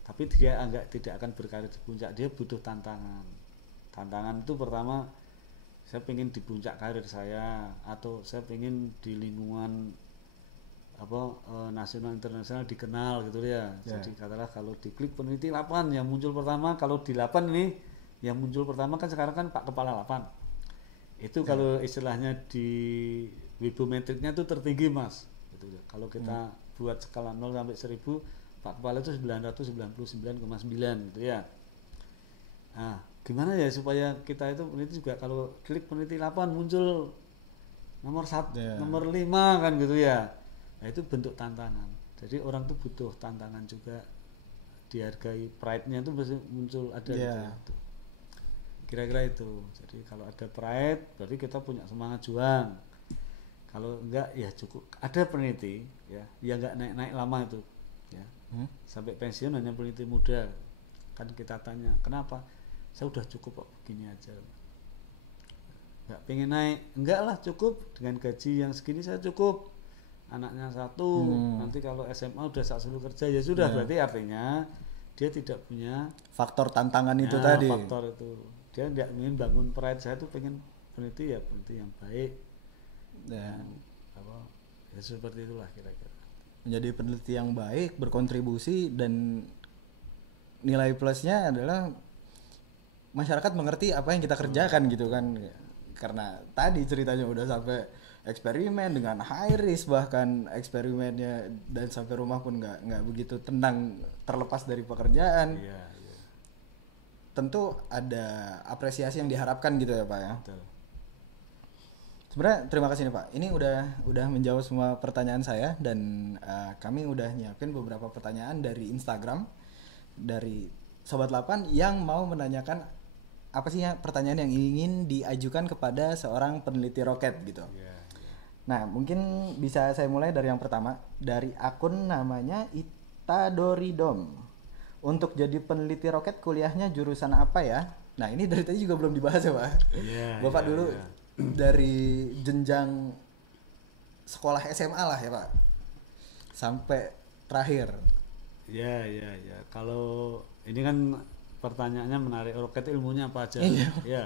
Tapi dia tidak akan berkarir di puncak, dia butuh tantangan. Tantangan itu pertama saya pengen di puncak karir saya, atau saya pengen di lingkungan nasional internasional dikenal gitu ya. Jadi katakanlah kalau di Klik Peneliti 8 yang muncul pertama, kalau di 8 ini yang muncul pertama kan sekarang kan Pak Kepala 8. Itu kalau istilahnya di Webometricnya itu tertinggi Mas. Gitu ya. Kalau kita buat skala 0 sampai 1000, Pak Kepala itu 999,9 gitu ya. Nah, gimana ya supaya kita itu peneliti juga kalau Klik Peneliti 8 muncul nomor 1, nomor 5 kan gitu ya. Nah, itu bentuk tantangan. Jadi orang tuh butuh tantangan juga, dihargai, pride-nya itu pasti muncul ada gitu. Kira-kira itu. Jadi kalau ada pride berarti kita punya semangat juang. Kalau enggak ya cukup. Ada peneliti ya yang enggak naik-naik lama itu ya. Sampai pensiun hanya peneliti muda. Kan kita tanya, "Kenapa?" "Saya udah cukup kok, begini aja." Enggak pengen naik. Enggak lah, cukup dengan gaji yang segini saya cukup. Anaknya 1, nanti kalau SMA udah suruh kerja ya sudah, berarti artinya dia tidak punya faktor tantangan itu tadi. Faktor itu. Dia tidak ingin bangun pride, saya tuh pengen peneliti ya peneliti yang baik. Dan ya seperti itulah kira-kira. Menjadi peneliti yang baik, berkontribusi, dan nilai plusnya adalah masyarakat mengerti apa yang kita kerjakan gitu kan. Karena tadi ceritanya udah sampai eksperimen dengan high risk, bahkan eksperimennya dan sampai rumah pun nggak begitu tenang terlepas dari pekerjaan. Tentu ada apresiasi yang diharapkan gitu ya Pak ya. Betul. Sebenarnya terima kasih nih Pak. Ini udah menjawab semua pertanyaan saya, dan kami udah nyiapin beberapa pertanyaan dari Instagram dari Sobat 8 yang mau menanyakan apa sih ya pertanyaan yang ingin diajukan kepada seorang peneliti roket gitu. Ya, Nah, mungkin bisa saya mulai dari yang pertama, dari akun namanya Itadoridom. Untuk jadi peneliti roket kuliahnya jurusan apa ya? Nah, ini dari tadi juga belum dibahas ya, Pak. ya, Bapak ya, dulu ya. dari jenjang sekolah SMA lah ya, Pak. Sampai terakhir. Ya, ya, ya. Kalau ini kan pertanyaannya menarik, roket ilmunya apa aja? Iya. Ya.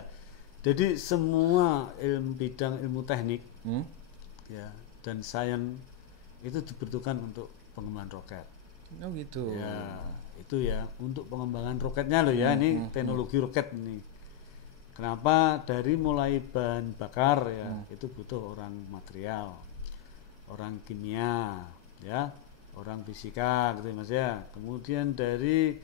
Jadi semua bidang ilmu teknik Hmm? ya dan sains itu dibutuhkan untuk pengembangan roket. Oh gitu. Ya, itu ya untuk pengembangan roketnya loh ya. Ini teknologi roket ini. Kenapa dari mulai bahan bakar ya itu butuh orang material, orang kimia, ya, orang fisika gitu ya, Mas ya. Kemudian dari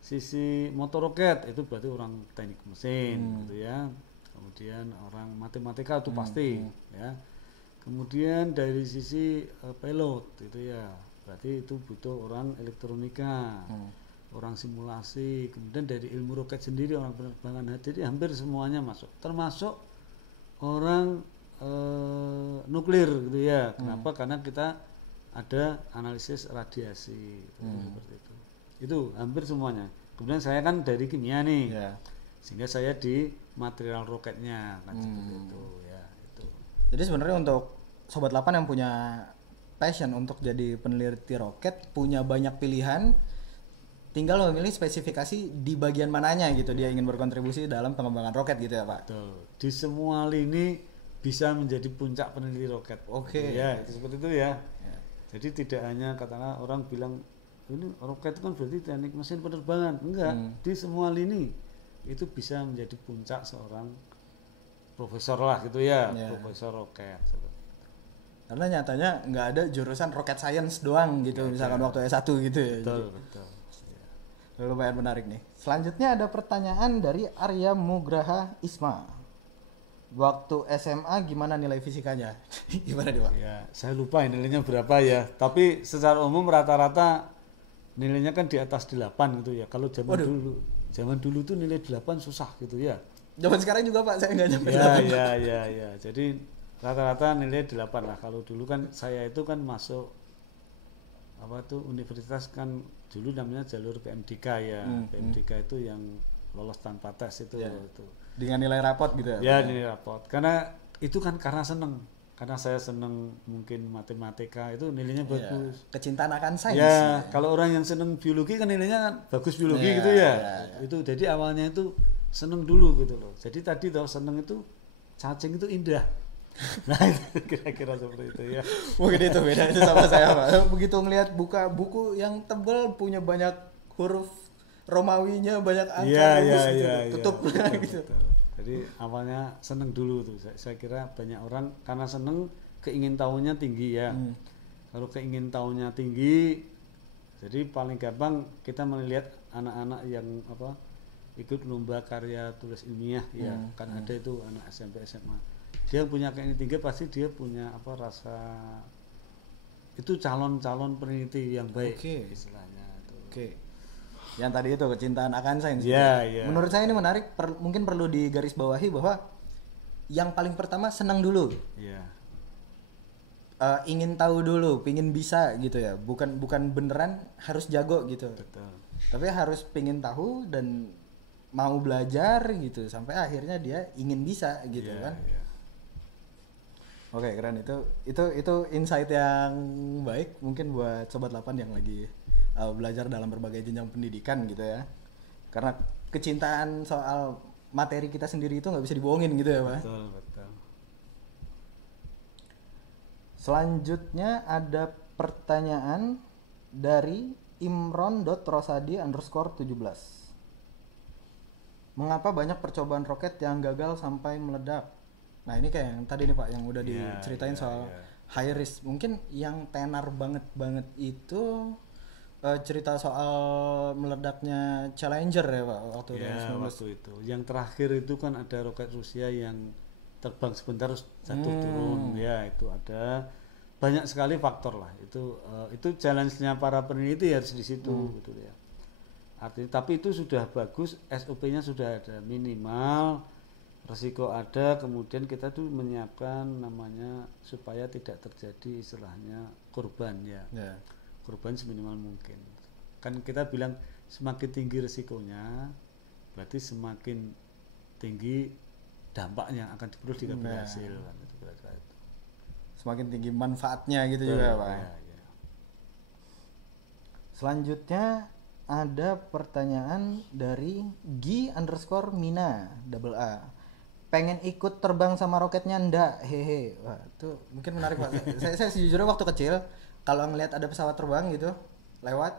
sisi motor roket itu berarti orang teknik mesin gitu ya. Kemudian orang matematika itu pasti ya. Kemudian dari sisi pilot itu ya, berarti itu butuh orang elektronika, orang simulasi. Kemudian dari ilmu roket sendiri orang penerbangan, jadi hampir semuanya masuk, termasuk orang nuklir gitu ya. Kenapa? Karena kita ada analisis radiasi seperti itu. Itu hampir semuanya. Kemudian saya kan dari kimia nih, Ya. sehingga saya di material roketnya kan seperti itu ya. Itu. Jadi sebenarnya untuk Sobat 8 yang punya passion untuk jadi peneliti roket, punya banyak pilihan, tinggal memilih spesifikasi di bagian mananya gitu dia ingin berkontribusi dalam pengembangan roket gitu ya, Pak. Betul. Di semua lini bisa menjadi puncak peneliti roket. Oke. Ya, itu seperti itu ya. Jadi tidak hanya katakanlah orang bilang ini roket itu kan berarti teknik mesin penerbangan. Enggak. Di semua lini itu bisa menjadi puncak seorang profesor lah gitu ya, profesor roket. Karena nyatanya nggak ada jurusan rocket science doang gitu, misalkan waktu S1 gitu ya. Betul, betul. Lalu lumayan menarik nih. Selanjutnya ada pertanyaan dari Arya Mugraha Isma. Waktu SMA gimana nilai fisikanya? Gimana nih, Pak? Ya, saya lupa nilainya berapa ya. Tapi secara umum rata-rata nilainya kan di atas 8 gitu ya. Kalau zaman dulu tuh nilai 8 susah gitu ya. Zaman sekarang juga, Pak, saya nggak nyampe Ya, 8. ya. Jadi rata-rata nilai 8 lah. Kalau dulu kan saya itu kan masuk apa tuh universitas kan dulu namanya jalur PMDK ya. PMDK itu yang lolos tanpa tes itu itu. Dengan nilai rapot gitu ya? Ya, nilai rapot. Karena itu kan karena seneng. Karena saya seneng mungkin matematika itu nilainya bagus. Kecintaan akan sains. Ya, kalau orang yang seneng biologi kan nilainya kan bagus biologi gitu ya. Itu jadi awalnya itu seneng dulu gitu loh. Jadi tadi tahu seneng itu cacing itu indah. Nah, itu kira-kira seperti itu ya. Mungkin itu beda itu sama saya, Pak. Begitu ngelihat buka buku yang tebal punya banyak huruf Romawinya, banyak angka, Iya, tutup betul, gitu. betul. Jadi awalnya seneng dulu tuh. Saya kira banyak orang karena seneng keingin tahunya tinggi ya. Kalau keingin tahunya tinggi, jadi paling gampang kita melihat anak-anak yang apa ikut lomba karya tulis ilmiah ya. Kan ada itu anak SMP SMA. Dia punya keinginan tinggi pasti dia punya apa rasa itu calon-calon peneliti yang baik istilahnya itu. Oke. Yang tadi itu kecintaan akan sains. Ya. Menurut saya ini menarik, mungkin perlu digarisbawahi bahwa yang paling pertama senang dulu. Iya. Ingin tahu dulu, pingin bisa gitu ya. Bukan beneran harus jago gitu. Betul. Tapi harus pingin tahu dan mau belajar gitu sampai akhirnya dia ingin bisa gitu kan. Iya. Oke, keren itu insight yang baik mungkin buat sobat 8 yang lagi belajar dalam berbagai jenjang pendidikan gitu ya. Karena kecintaan soal materi kita sendiri itu nggak bisa dibohongin gitu ya, Pak. Betul. Selanjutnya ada pertanyaan dari imron.rosadi_17. Mengapa banyak percobaan roket yang gagal sampai meledak? Nah, ini kayak yang tadi nih, Pak, yang udah diceritain soal high risk. Mungkin yang tenar banget itu cerita soal meledaknya Challenger ya, Pak, waktu itu. Yang terakhir itu kan ada roket Rusia yang terbang sebentar terus jatuh turun ya, itu ada banyak sekali faktor lah. Itu challenge-nya para peneliti harus di situ gitu ya. Artinya, tapi itu sudah bagus, SOP-nya sudah ada, minimal resiko ada, kemudian kita tuh menyiapkan namanya supaya tidak terjadi istilahnya korban ya. Korban seminimal mungkin. Kan kita bilang semakin tinggi resikonya, berarti semakin tinggi dampaknya akan perlu berhasil kan itu kira-kira itu. Semakin tinggi manfaatnya gitu juga Pak. Ya. Selanjutnya ada pertanyaan dari Gi_Mina double A. Pengen ikut terbang sama roketnya ndak? Hehe. Wah, itu mungkin menarik Pak. saya sejujurnya waktu kecil kalau ngelihat ada pesawat terbang gitu lewat,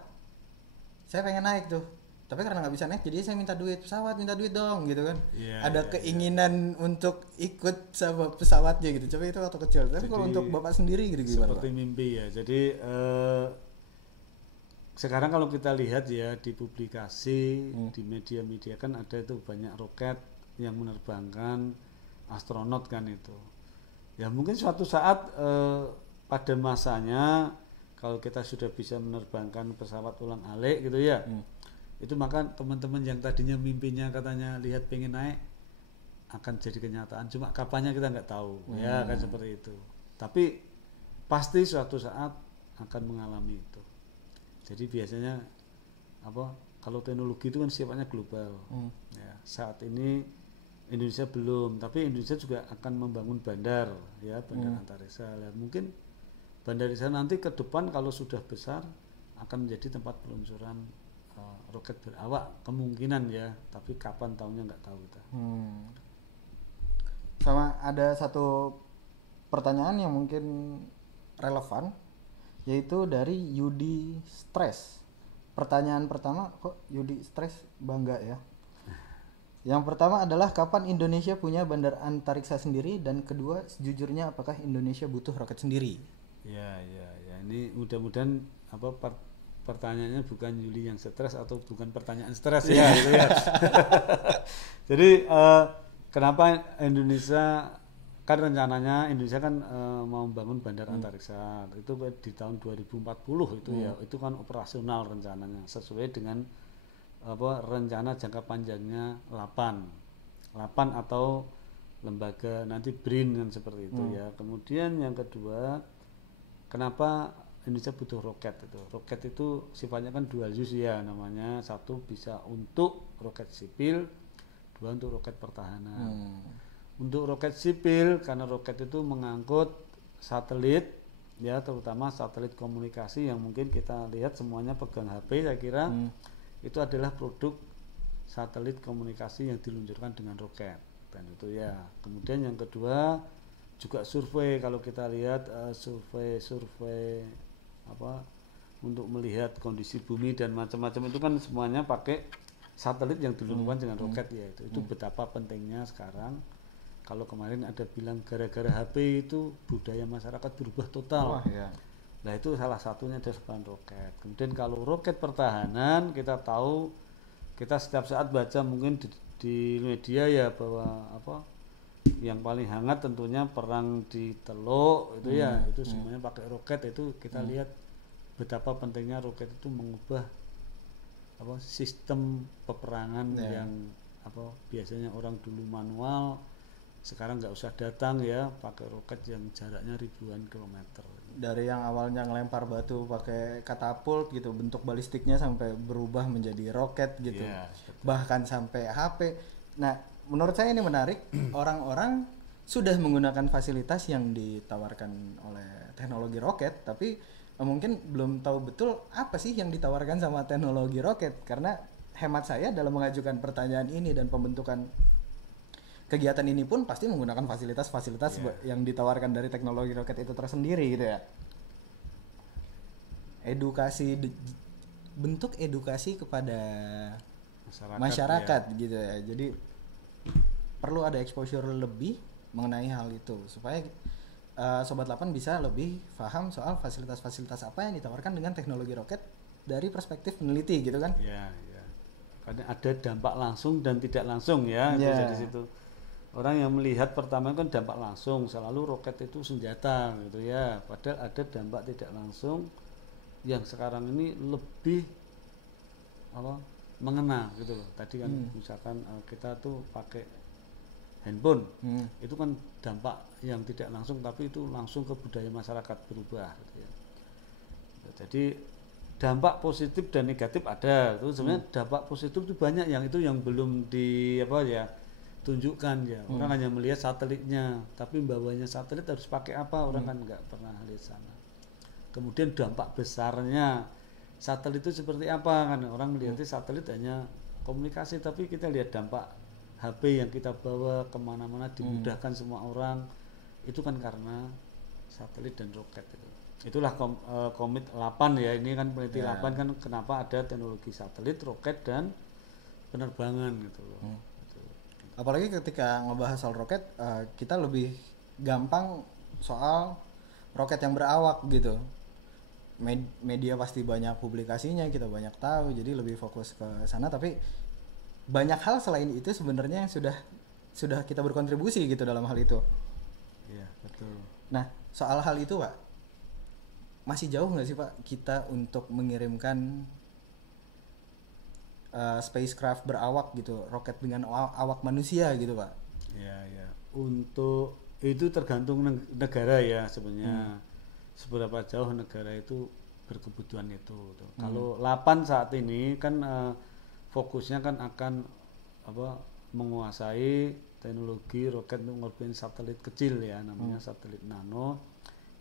saya pengen naik tuh. Tapi karena nggak bisa naik, jadi saya minta duit dong gitu kan. Ada keinginan untuk ikut sama pesawatnya gitu. Coba itu waktu kecil. Tapi kalau untuk Bapak sendiri gitu gimana? Seperti Pak? mimpi ya. Jadi sekarang kalau kita lihat ya di publikasi di media-media kan ada itu banyak roket yang menerbangkan astronot kan itu. Ya mungkin suatu saat pada masanya kalau kita sudah bisa menerbangkan pesawat ulang-alik gitu ya. Itu maka teman-teman yang tadinya mimpinya katanya lihat pengen naik akan jadi kenyataan. Cuma kapannya kita nggak tahu. Ya kan seperti itu. Tapi pasti suatu saat akan mengalami itu. Jadi biasanya kalau teknologi itu kan sifatnya global. Ya, saat ini Indonesia belum, tapi Indonesia juga akan membangun bandar ya, bandar antariksa. Ya, mungkin bandar di sana nanti ke depan kalau sudah besar akan menjadi tempat peluncuran roket berawak kemungkinan ya, tapi kapan tahunnya nggak tahu kita. Sama ada satu pertanyaan yang mungkin relevan, yaitu dari Yudi Stress. Pertanyaan pertama, kok Yudi Stress bangga ya? Yang pertama adalah kapan Indonesia punya bandar antariksa sendiri, dan kedua sejujurnya apakah Indonesia butuh roket sendiri? Ya, ini mudah-mudahan pertanyaannya bukan Yuli yang stres atau bukan pertanyaan stres ya gitu ya. Jadi kenapa Indonesia kan rencananya Indonesia kan mau membangun bandar antariksa itu di tahun 2040 itu ya, itu kan operasional rencananya sesuai dengan rencana jangka panjangnya 8 atau lembaga nanti BRIN kan seperti itu ya. Kemudian yang kedua, kenapa Indonesia butuh roket itu? Roket itu sifatnya kan dual use ya namanya. Satu bisa untuk roket sipil, dua untuk roket pertahanan. Untuk roket sipil karena roket itu mengangkut satelit ya, terutama satelit komunikasi yang mungkin kita lihat semuanya pegang HP saya kira. Itu adalah produk satelit komunikasi yang diluncurkan dengan roket dan itu ya. Kemudian yang kedua juga survei, kalau kita lihat survei untuk melihat kondisi bumi dan macam-macam itu kan semuanya pakai satelit yang diluncurkan dengan roket ya. Itu betapa pentingnya sekarang. Kalau kemarin ada bilang gara-gara HP itu budaya masyarakat berubah total. Nah itu salah satunya adalah roket. Kemudian kalau roket pertahanan, kita tahu, kita setiap saat baca mungkin di media ya bahwa yang paling hangat tentunya perang di Teluk itu ya, itu semuanya pakai roket. Itu kita lihat betapa pentingnya roket itu mengubah sistem peperangan yang biasanya orang dulu manual, sekarang nggak usah datang ya, pakai roket yang jaraknya ribuan kilometer. Dari yang awalnya ngelempar batu pakai katapult gitu, bentuk balistiknya sampai berubah menjadi roket gitu, bahkan sampai HP. Nah menurut saya ini menarik. Orang-orang sudah menggunakan fasilitas yang ditawarkan oleh teknologi roket, tapi mungkin belum tahu betul apa sih yang ditawarkan sama teknologi roket. Karena hemat saya dalam mengajukan pertanyaan ini dan pembentukan kegiatan ini pun pasti menggunakan fasilitas-fasilitas yang ditawarkan dari teknologi roket itu tersendiri gitu ya. Bentuk edukasi kepada masyarakat gitu ya. Jadi perlu ada exposure lebih mengenai hal itu supaya Sobat 8 bisa lebih paham soal fasilitas-fasilitas apa yang ditawarkan dengan teknologi roket dari perspektif peneliti gitu kan. Ya. Karena ada dampak langsung dan tidak langsung ya. Itu dari situ. Orang yang melihat pertama kan dampak langsung, selalu roket itu senjata gitu ya. Padahal ada dampak tidak langsung yang sekarang ini lebih mengena gitu loh. Tadi kan misalkan kita tuh pakai handphone, itu kan dampak yang tidak langsung tapi itu langsung ke budaya masyarakat berubah gitu ya. Jadi dampak positif dan negatif ada. Itu sebenarnya dampak positif itu banyak, yang itu yang belum di apa ya tunjukkan ya. Orang hanya melihat satelitnya, tapi bawahnya satelit harus pakai apa orang kan nggak pernah lihat sana. Kemudian dampak besarnya satelit itu seperti apa kan, orang melihatnya satelit hanya komunikasi, tapi kita lihat dampak HP yang kita bawa kemana-mana dimudahkan semua orang, itu kan karena satelit dan roket itu. Itulah komit 8 ya, ini kan peneliti 8 kan kenapa ada teknologi satelit, roket dan penerbangan gitu loh. Gitu. Apalagi ketika ngebahas soal roket, kita lebih gampang soal roket yang berawak gitu. Media pasti banyak publikasinya, kita banyak tahu, jadi lebih fokus ke sana. Tapi banyak hal selain itu sebenarnya yang sudah kita berkontribusi gitu dalam hal itu. Iya betul. Nah soal hal itu Pak, masih jauh nggak sih Pak kita untuk mengirimkan spacecraft berawak gitu, roket dengan awak manusia gitu Pak? Ya ya. Untuk itu tergantung negara ya sebenarnya. Seberapa jauh negara itu berkebutuhan itu. Kalau 8 saat ini kan fokusnya kan akan apa menguasai teknologi roket untuk ngorbitin satelit kecil ya, namanya satelit nano.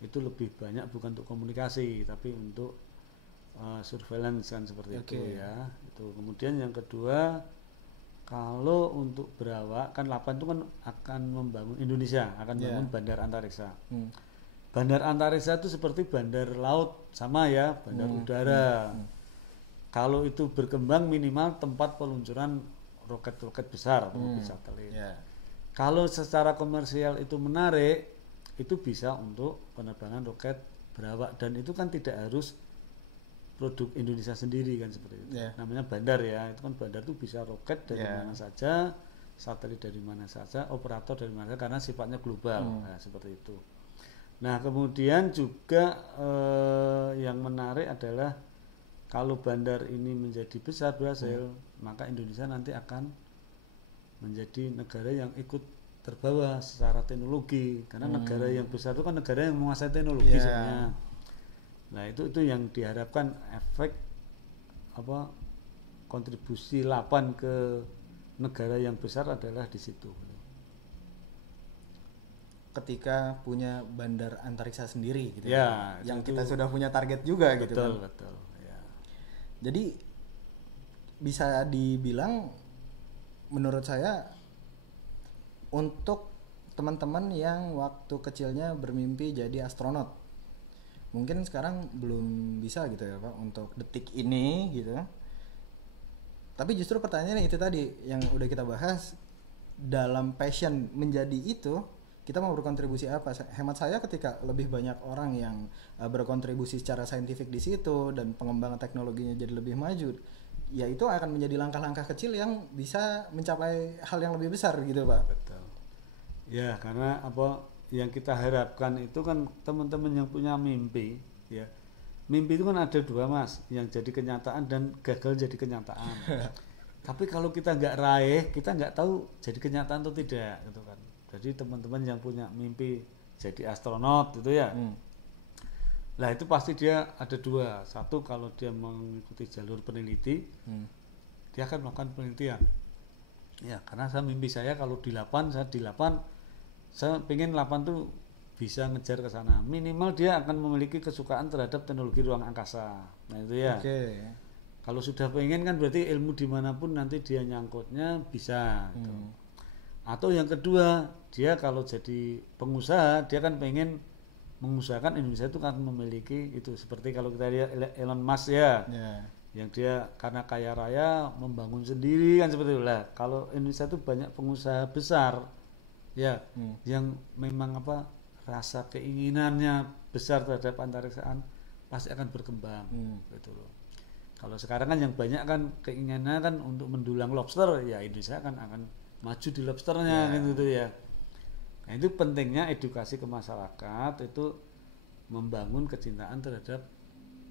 Itu lebih banyak bukan untuk komunikasi tapi untuk surveillance kan seperti itu ya. Itu kemudian yang kedua, kalau untuk berawak kan 8 itu kan akan membangun Indonesia akan bangun bandar antariksa. Bandar antariksa itu seperti bandar laut sama ya, bandar udara. Kalau itu berkembang minimal tempat peluncuran roket-roket besar atau satelit. Kalau secara komersial itu menarik, itu bisa untuk penerbangan roket berawak, dan itu kan tidak harus produk Indonesia sendiri kan seperti itu. Namanya bandar ya, itu kan bandar itu bisa roket dari mana saja, satelit dari mana saja, operator dari mana saja, karena sifatnya global. Nah, seperti itu. Nah, kemudian juga yang menarik adalah kalau bandar ini menjadi besar berhasil, maka Indonesia nanti akan menjadi negara yang ikut terbawa secara teknologi, karena negara yang besar itu kan negara yang menguasai teknologi sebenarnya. Nah, itu yang diharapkan efek apa kontribusi 8 ke negara yang besar adalah di situ. Ketika punya bandar antariksa sendiri gitu ya, yang kita sudah punya target juga gitu kan. Betul ya. Jadi bisa dibilang menurut saya untuk teman-teman yang waktu kecilnya bermimpi jadi astronot, mungkin sekarang belum bisa gitu ya Pak untuk detik ini gitu. Tapi justru pertanyaannya itu tadi yang udah kita bahas, dalam passion menjadi itu kita mau berkontribusi apa? Hemat saya ketika lebih banyak orang yang berkontribusi secara saintifik di situ dan pengembangan teknologinya jadi lebih maju, ya itu akan menjadi langkah-langkah kecil yang bisa mencapai hal yang lebih besar gitu Pak. Betul. Ya, karena apa yang kita harapkan itu kan teman-teman yang punya mimpi ya. Mimpi itu kan ada dua Mas, yang jadi kenyataan dan gagal jadi kenyataan. Tapi kalau kita nggak raih, kita nggak tahu jadi kenyataan atau tidak gitu kan. Jadi teman-teman yang punya mimpi jadi astronot gitu ya, lah itu pasti dia ada dua. Satu, kalau dia mengikuti jalur peneliti, dia akan melakukan penelitian. Ya, karena saya mimpi saya kalau di 8, saya pengen 8 tuh bisa ngejar ke sana. Minimal dia akan memiliki kesukaan terhadap teknologi ruang angkasa. Nah itu ya. Kalau sudah pengen kan berarti ilmu dimanapun nanti dia nyangkutnya bisa. Gitu. Atau yang kedua, dia kalau jadi pengusaha, dia kan pengen mengusahakan Indonesia itu kan memiliki itu, seperti kalau kita lihat Elon Musk ya, yang dia karena kaya raya membangun sendiri kan seperti itu lah. Kalau Indonesia itu banyak pengusaha besar ya, yang memang apa rasa keinginannya besar terhadap antariksaan, pasti akan berkembang gitu loh. Kalau sekarang kan yang banyak kan keinginannya kan untuk mendulang lobster, ya Indonesia kan akan maju di lobsternya gitu ya. Nah, itu pentingnya edukasi ke masyarakat itu membangun kecintaan terhadap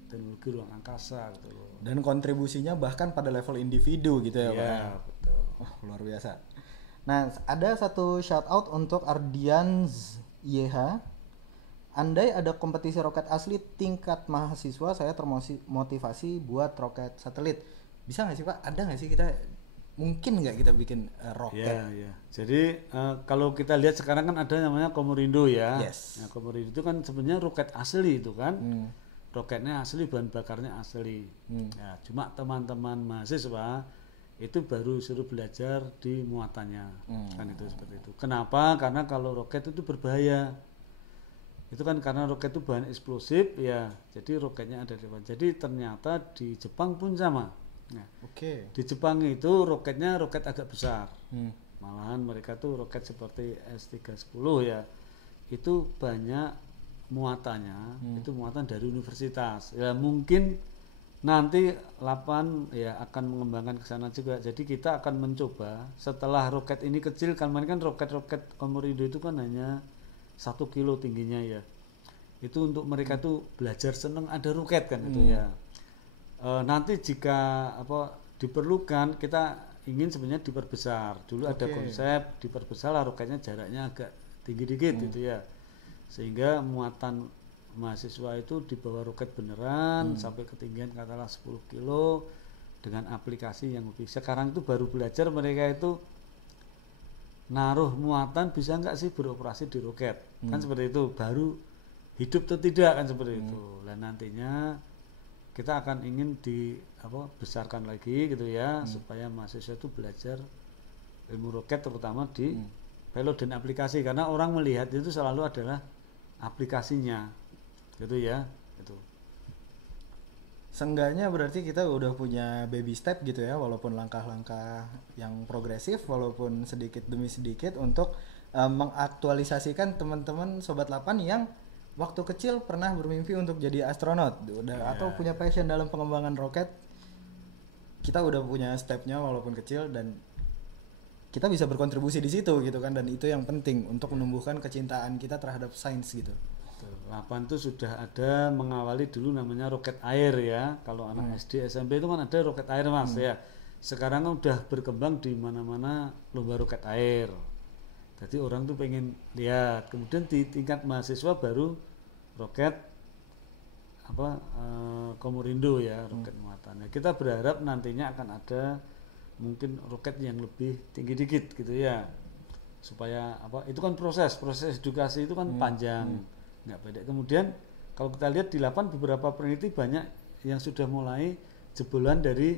teknologi ruang angkasa gitu loh. Dan kontribusinya bahkan pada level individu gitu ya, Pak. Iya, betul. Oh, luar biasa. Nah, ada satu shout out untuk Ardian YH. Andai ada kompetisi roket asli tingkat mahasiswa, saya termotivasi buat roket satelit. Bisa nggak sih Pak? Ada nggak sih kita, mungkin nggak kita bikin roket? Ya, ya. Jadi kalau kita lihat sekarang kan ada namanya Komurindo ya. Yes. Nah, Komurindo itu kan sebenarnya roket asli itu kan. Roketnya asli, bahan bakarnya asli. Ya, cuma teman-teman mahasiswa itu baru suruh belajar di muatannya. Kan itu seperti itu. Kenapa? Karena kalau roket itu berbahaya. Itu kan karena roket itu bahan eksplosif ya. Jadi roketnya ada di depan. Jadi ternyata di Jepang pun sama. Nah, di Jepang itu roketnya roket agak besar. Malahan mereka tuh roket seperti S310 ya. Itu banyak muatannya, itu muatan dari universitas. Ya mungkin nanti Lapan ya akan mengembangkan ke sana juga. Jadi kita akan mencoba setelah roket ini kecil, kan roket-roket Komurindo itu kan hanya 1 kilo tingginya ya. Itu untuk mereka tuh belajar seneng ada roket kan itu ya. Nanti jika diperlukan, kita ingin sebenarnya diperbesar. Dulu ada konsep diperbesar lah roketnya, jaraknya agak tinggi dikit gitu ya. Sehingga muatan mahasiswa itu di bawah roket beneran sampai ketinggian katakanlah 10 kilo dengan aplikasi yang lebih. Sekarang itu baru belajar mereka itu naruh muatan bisa nggak sih beroperasi di roket. Kan seperti itu, baru hidup atau tidak kan seperti itu. Dan nantinya kita akan ingin besarkan lagi gitu ya, supaya mahasiswa itu belajar ilmu roket terutama di payload dan aplikasi, karena orang melihat itu selalu adalah aplikasinya gitu ya. Itu seenggaknya berarti kita udah punya baby step gitu ya, walaupun langkah-langkah yang progresif, walaupun sedikit demi sedikit untuk mengaktualisasikan teman-teman Sobat Lapan yang waktu kecil pernah bermimpi untuk jadi astronot atau punya passion dalam pengembangan roket. Kita udah punya stepnya walaupun kecil, dan kita bisa berkontribusi di situ gitu kan, dan itu yang penting untuk menumbuhkan kecintaan kita terhadap sains gitu. Lapan itu sudah ada mengawali dulu namanya roket air ya. Kalau anak SD SMP itu kan ada roket air mas ya. Sekarang kan udah berkembang di mana-mana lomba roket air. Jadi orang tuh pengen lihat. Kemudian di tingkat mahasiswa baru roket Komurindo ya, roket muatannya. Kita berharap nantinya akan ada mungkin roket yang lebih tinggi dikit gitu ya. Supaya itu kan proses edukasi itu kan panjang, nggak pendek. Kemudian kalau kita lihat di Lapan beberapa peneliti banyak yang sudah mulai jebolan dari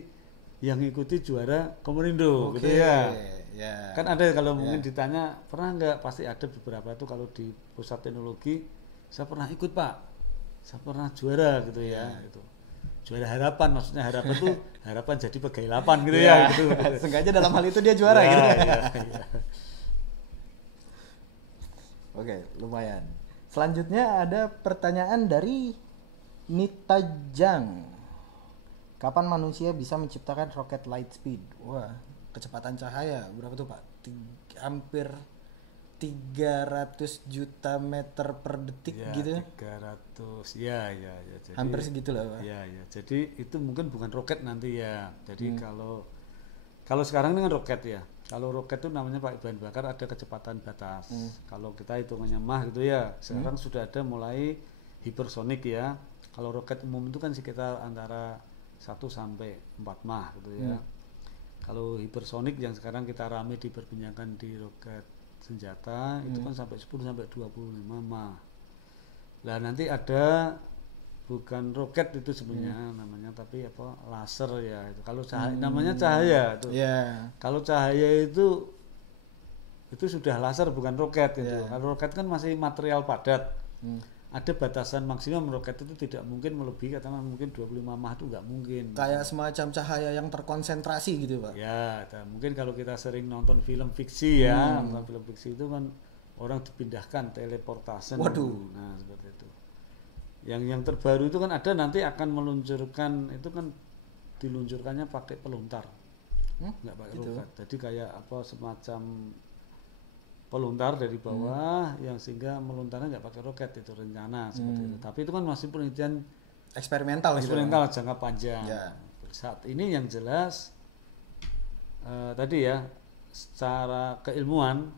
yang ikuti juara Komurindo gitu ya. Kan ada kalau mungkin ditanya pernah nggak, pasti ada beberapa itu. Kalau di pusat teknologi saya pernah ikut Pak, saya pernah juara gitu ya. Gitu. Juara harapan, maksudnya harapan tuh harapan jadi pegawai Lapan gitu ya. Gitu. Sengaja dalam hal itu dia juara gitu. Oke, lumayan. Selanjutnya ada pertanyaan dari Nita Jang. Kapan manusia bisa menciptakan roket light speed? Wah, kecepatan cahaya berapa tuh Pak? Hampir 300 juta meter per detik ya, gitu ya? 300, ya. Jadi, hampir segitulah Pak. Ya. Jadi itu mungkin bukan roket nanti ya. Jadi kalau sekarang ini kan roket ya. Kalau roket itu namanya pakai bahan bakar ada kecepatan batas. Kalau kita hitungannya mah gitu ya. Sekarang sudah ada mulai hipersonik ya. Kalau roket umum itu kan sekitar antara 1 sampai 4 mah gitu ya. Kalau hipersonik yang sekarang kita rame diperbincangkan di roket senjata itu kan sampai 10 sampai 25 mah. Lah nanti ada bukan roket itu sebenarnya namanya, tapi laser ya itu. Kalau cahaya namanya cahaya itu. Kalau cahaya itu sudah laser bukan roket itu. Kalau roket kan masih material padat. Ada batasan maksimum roket itu tidak mungkin melebihi katakanlah mungkin 25 mah itu nggak mungkin. Kayak semacam cahaya yang terkonsentrasi gitu Pak. Ya, mungkin kalau kita sering nonton film fiksi ya, nonton film fiksi itu kan orang dipindahkan teleportasi. Waduh. Nah, seperti itu. Yang terbaru itu kan ada nanti akan meluncurkan, itu kan diluncurkannya pakai peluntar. Nggak pakai roket. Jadi kayak semacam peluntar dari bawah yang sehingga meluntarnya nggak pakai roket, itu rencana seperti itu. Tapi itu kan masih penelitian eksperimental gitu. eksperimental jangka panjang. Ya. Saat ini yang jelas tadi ya, secara keilmuan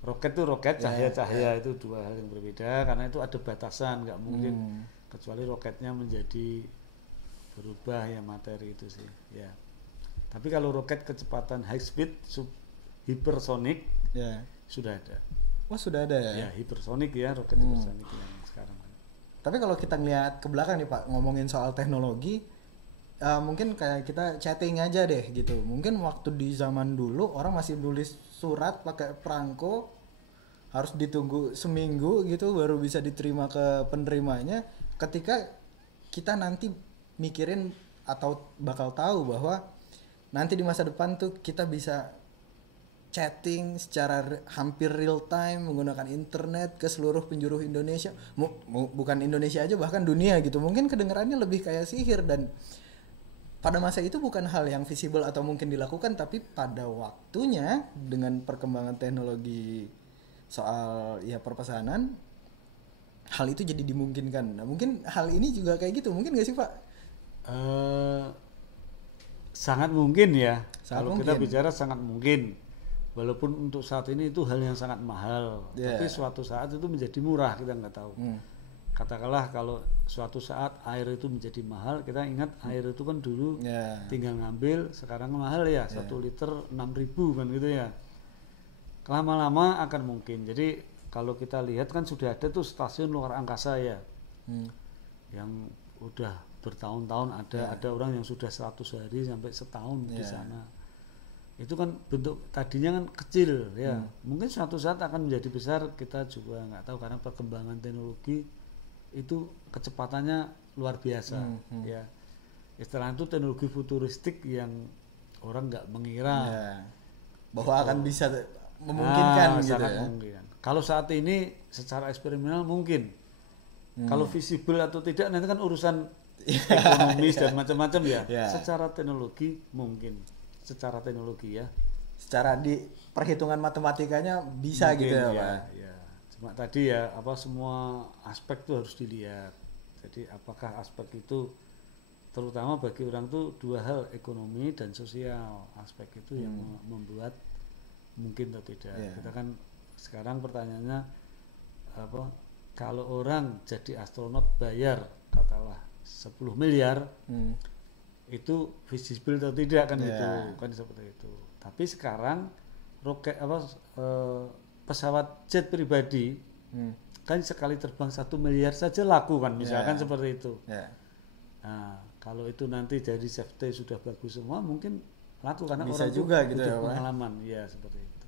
roket itu roket, cahaya-cahaya itu dua hal yang berbeda karena itu ada batasan, nggak mungkin kecuali roketnya menjadi berubah ya materi itu sih ya. Tapi kalau roket kecepatan high speed hypersonic sudah ada. Oh sudah ada ya? Ya hypersonic ya, roket hypersonic yang sekarang. Tapi kalau kita ngeliat ke belakang nih Pak, ngomongin soal teknologi, mungkin kayak kita chatting aja deh gitu. Mungkin waktu di zaman dulu orang masih nulis surat pakai perangko, harus ditunggu seminggu gitu baru bisa diterima ke penerimanya. Ketika kita nanti mikirin atau bakal tahu bahwa nanti di masa depan tuh kita bisa chatting secara hampir real time menggunakan internet ke seluruh penjuru Indonesia, bukan Indonesia aja bahkan dunia gitu. Mungkin kedengarannya lebih kayak sihir, dan pada masa itu bukan hal yang visible atau mungkin dilakukan, tapi pada waktunya dengan perkembangan teknologi soal ya perpesanan, hal itu jadi dimungkinkan. Nah mungkin hal ini juga kayak gitu, mungkin nggak sih Pak? Sangat mungkin ya. Sangat Kalau kita bicara sangat mungkin. Walaupun untuk saat ini itu hal yang sangat mahal, tapi suatu saat itu menjadi murah, kita nggak tahu. Katakanlah kalau suatu saat air itu menjadi mahal, kita ingat air itu kan dulu tinggal ngambil, sekarang mahal ya, 1 liter 6.000 kan gitu ya. Lama-lama akan mungkin. Jadi kalau kita lihat kan sudah ada tuh stasiun luar angkasa ya, yang udah bertahun-tahun ada orang yang sudah 100 hari sampai setahun di sana. Itu kan bentuk tadinya kan kecil ya, mungkin suatu saat akan menjadi besar, kita juga nggak tahu karena perkembangan teknologi itu kecepatannya luar biasa ya. Istilah itu teknologi futuristik yang orang nggak mengira bahwa akan bisa memungkinkan gitu sangat ya. Mungkin. Kalau saat ini secara eksperimental mungkin, kalau visible atau tidak nanti kan urusan ekonomis dan macam-macam ya. Secara teknologi mungkin. Secara teknologi ya, secara di perhitungan matematikanya bisa mungkin, gitu ya Pak. Ya. Cuma tadi ya semua aspek itu harus dilihat. Jadi apakah aspek itu terutama bagi orang tuh dua hal, ekonomi dan sosial, aspek itu yang membuat mungkin atau tidak. Kita kan sekarang pertanyaannya kalau orang jadi astronot bayar katakanlah 10 miliar itu visible atau tidak kan itu kan seperti itu. Tapi sekarang roket pesawat jet pribadi kan sekali terbang 1 miliar saja laku kan misalkan seperti itu. Nah kalau itu nanti dari safety sudah bagus semua mungkin laku karena bisa orang juga gitu ya pengalaman ya seperti itu.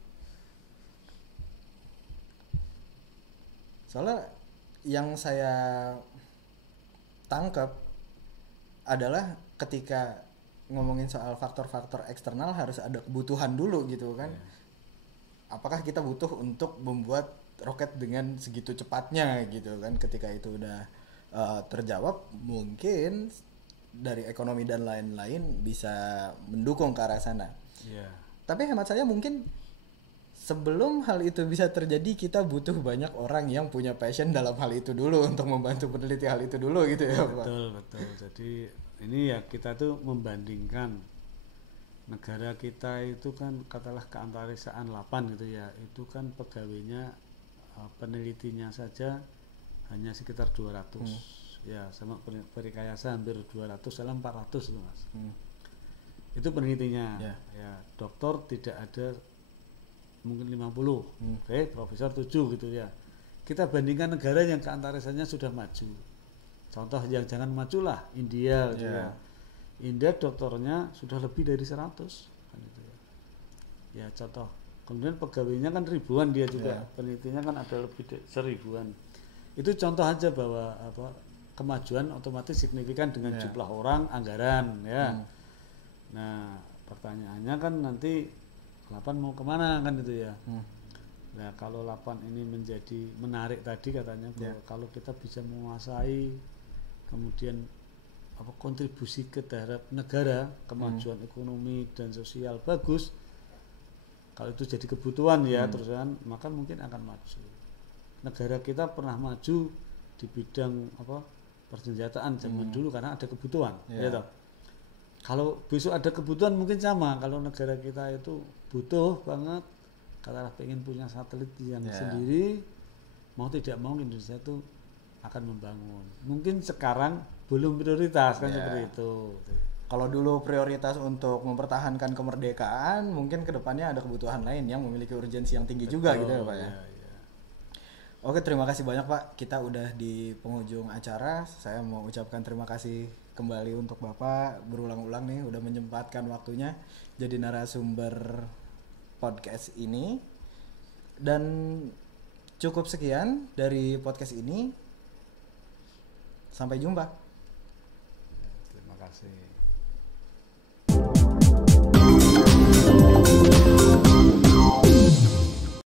Soalnya yang saya tangkap adalah ketika ngomongin soal faktor-faktor eksternal harus ada kebutuhan dulu gitu kan. Apakah kita butuh untuk membuat roket dengan segitu cepatnya gitu kan. Ketika itu udah terjawab, mungkin dari ekonomi dan lain-lain bisa mendukung ke arah sana. Tapi hemat saya mungkin sebelum hal itu bisa terjadi kita butuh banyak orang yang punya passion dalam hal itu dulu untuk membantu peneliti hal itu dulu gitu ya Pak. Betul. Jadi ini ya kita tuh membandingkan negara kita itu kan katakanlah keantarisaan 8 gitu ya, itu kan pegawainya penelitinya saja hanya sekitar 200 ya, sama perikayasa hampir 200 dalam 400 itu Mas. Itu penelitinya ya, doktor tidak ada mungkin 50 profesor 7 gitu ya. Kita bandingkan negara yang keantarisannya sudah maju. Contoh yang jangan maju lah India gitu ya. India dokternya sudah lebih dari 100 kan itu ya. Ya contoh. Kemudian pegawainya kan ribuan dia juga. Penelitinya kan ada lebih dari 1000-an. Itu contoh aja bahwa kemajuan otomatis signifikan dengan jumlah orang, anggaran ya. Nah, pertanyaannya kan nanti 8 mau kemana kan itu ya. Nah, kalau 8 ini menjadi menarik tadi katanya bahwa kalau kita bisa menguasai kemudian kontribusi ke terhadap negara, kemajuan ekonomi dan sosial bagus, kalau itu jadi kebutuhan ya terusan, maka mungkin akan maju. Negara kita pernah maju di bidang persenjataan zaman dulu karena ada kebutuhan. Iya. Ya toh. Kalau besok ada kebutuhan mungkin sama. Kalau negara kita itu butuh banget, katakanlah pengen punya satelit yang sendiri, mau tidak mau Indonesia itu akan membangun. Mungkin sekarang belum prioritas kan seperti itu. Kalau dulu prioritas untuk mempertahankan kemerdekaan, mungkin kedepannya ada kebutuhan lain yang memiliki urgensi yang tinggi juga gitu ya Pak ya. Iya. Oke, terima kasih banyak Pak. Kita udah di penghujung acara. Saya mau ucapkan terima kasih kembali untuk Bapak berulang-ulang nih udah menyempatkan waktunya jadi narasumber podcast ini. Dan cukup sekian dari podcast ini. Sampai jumpa. Terima kasih.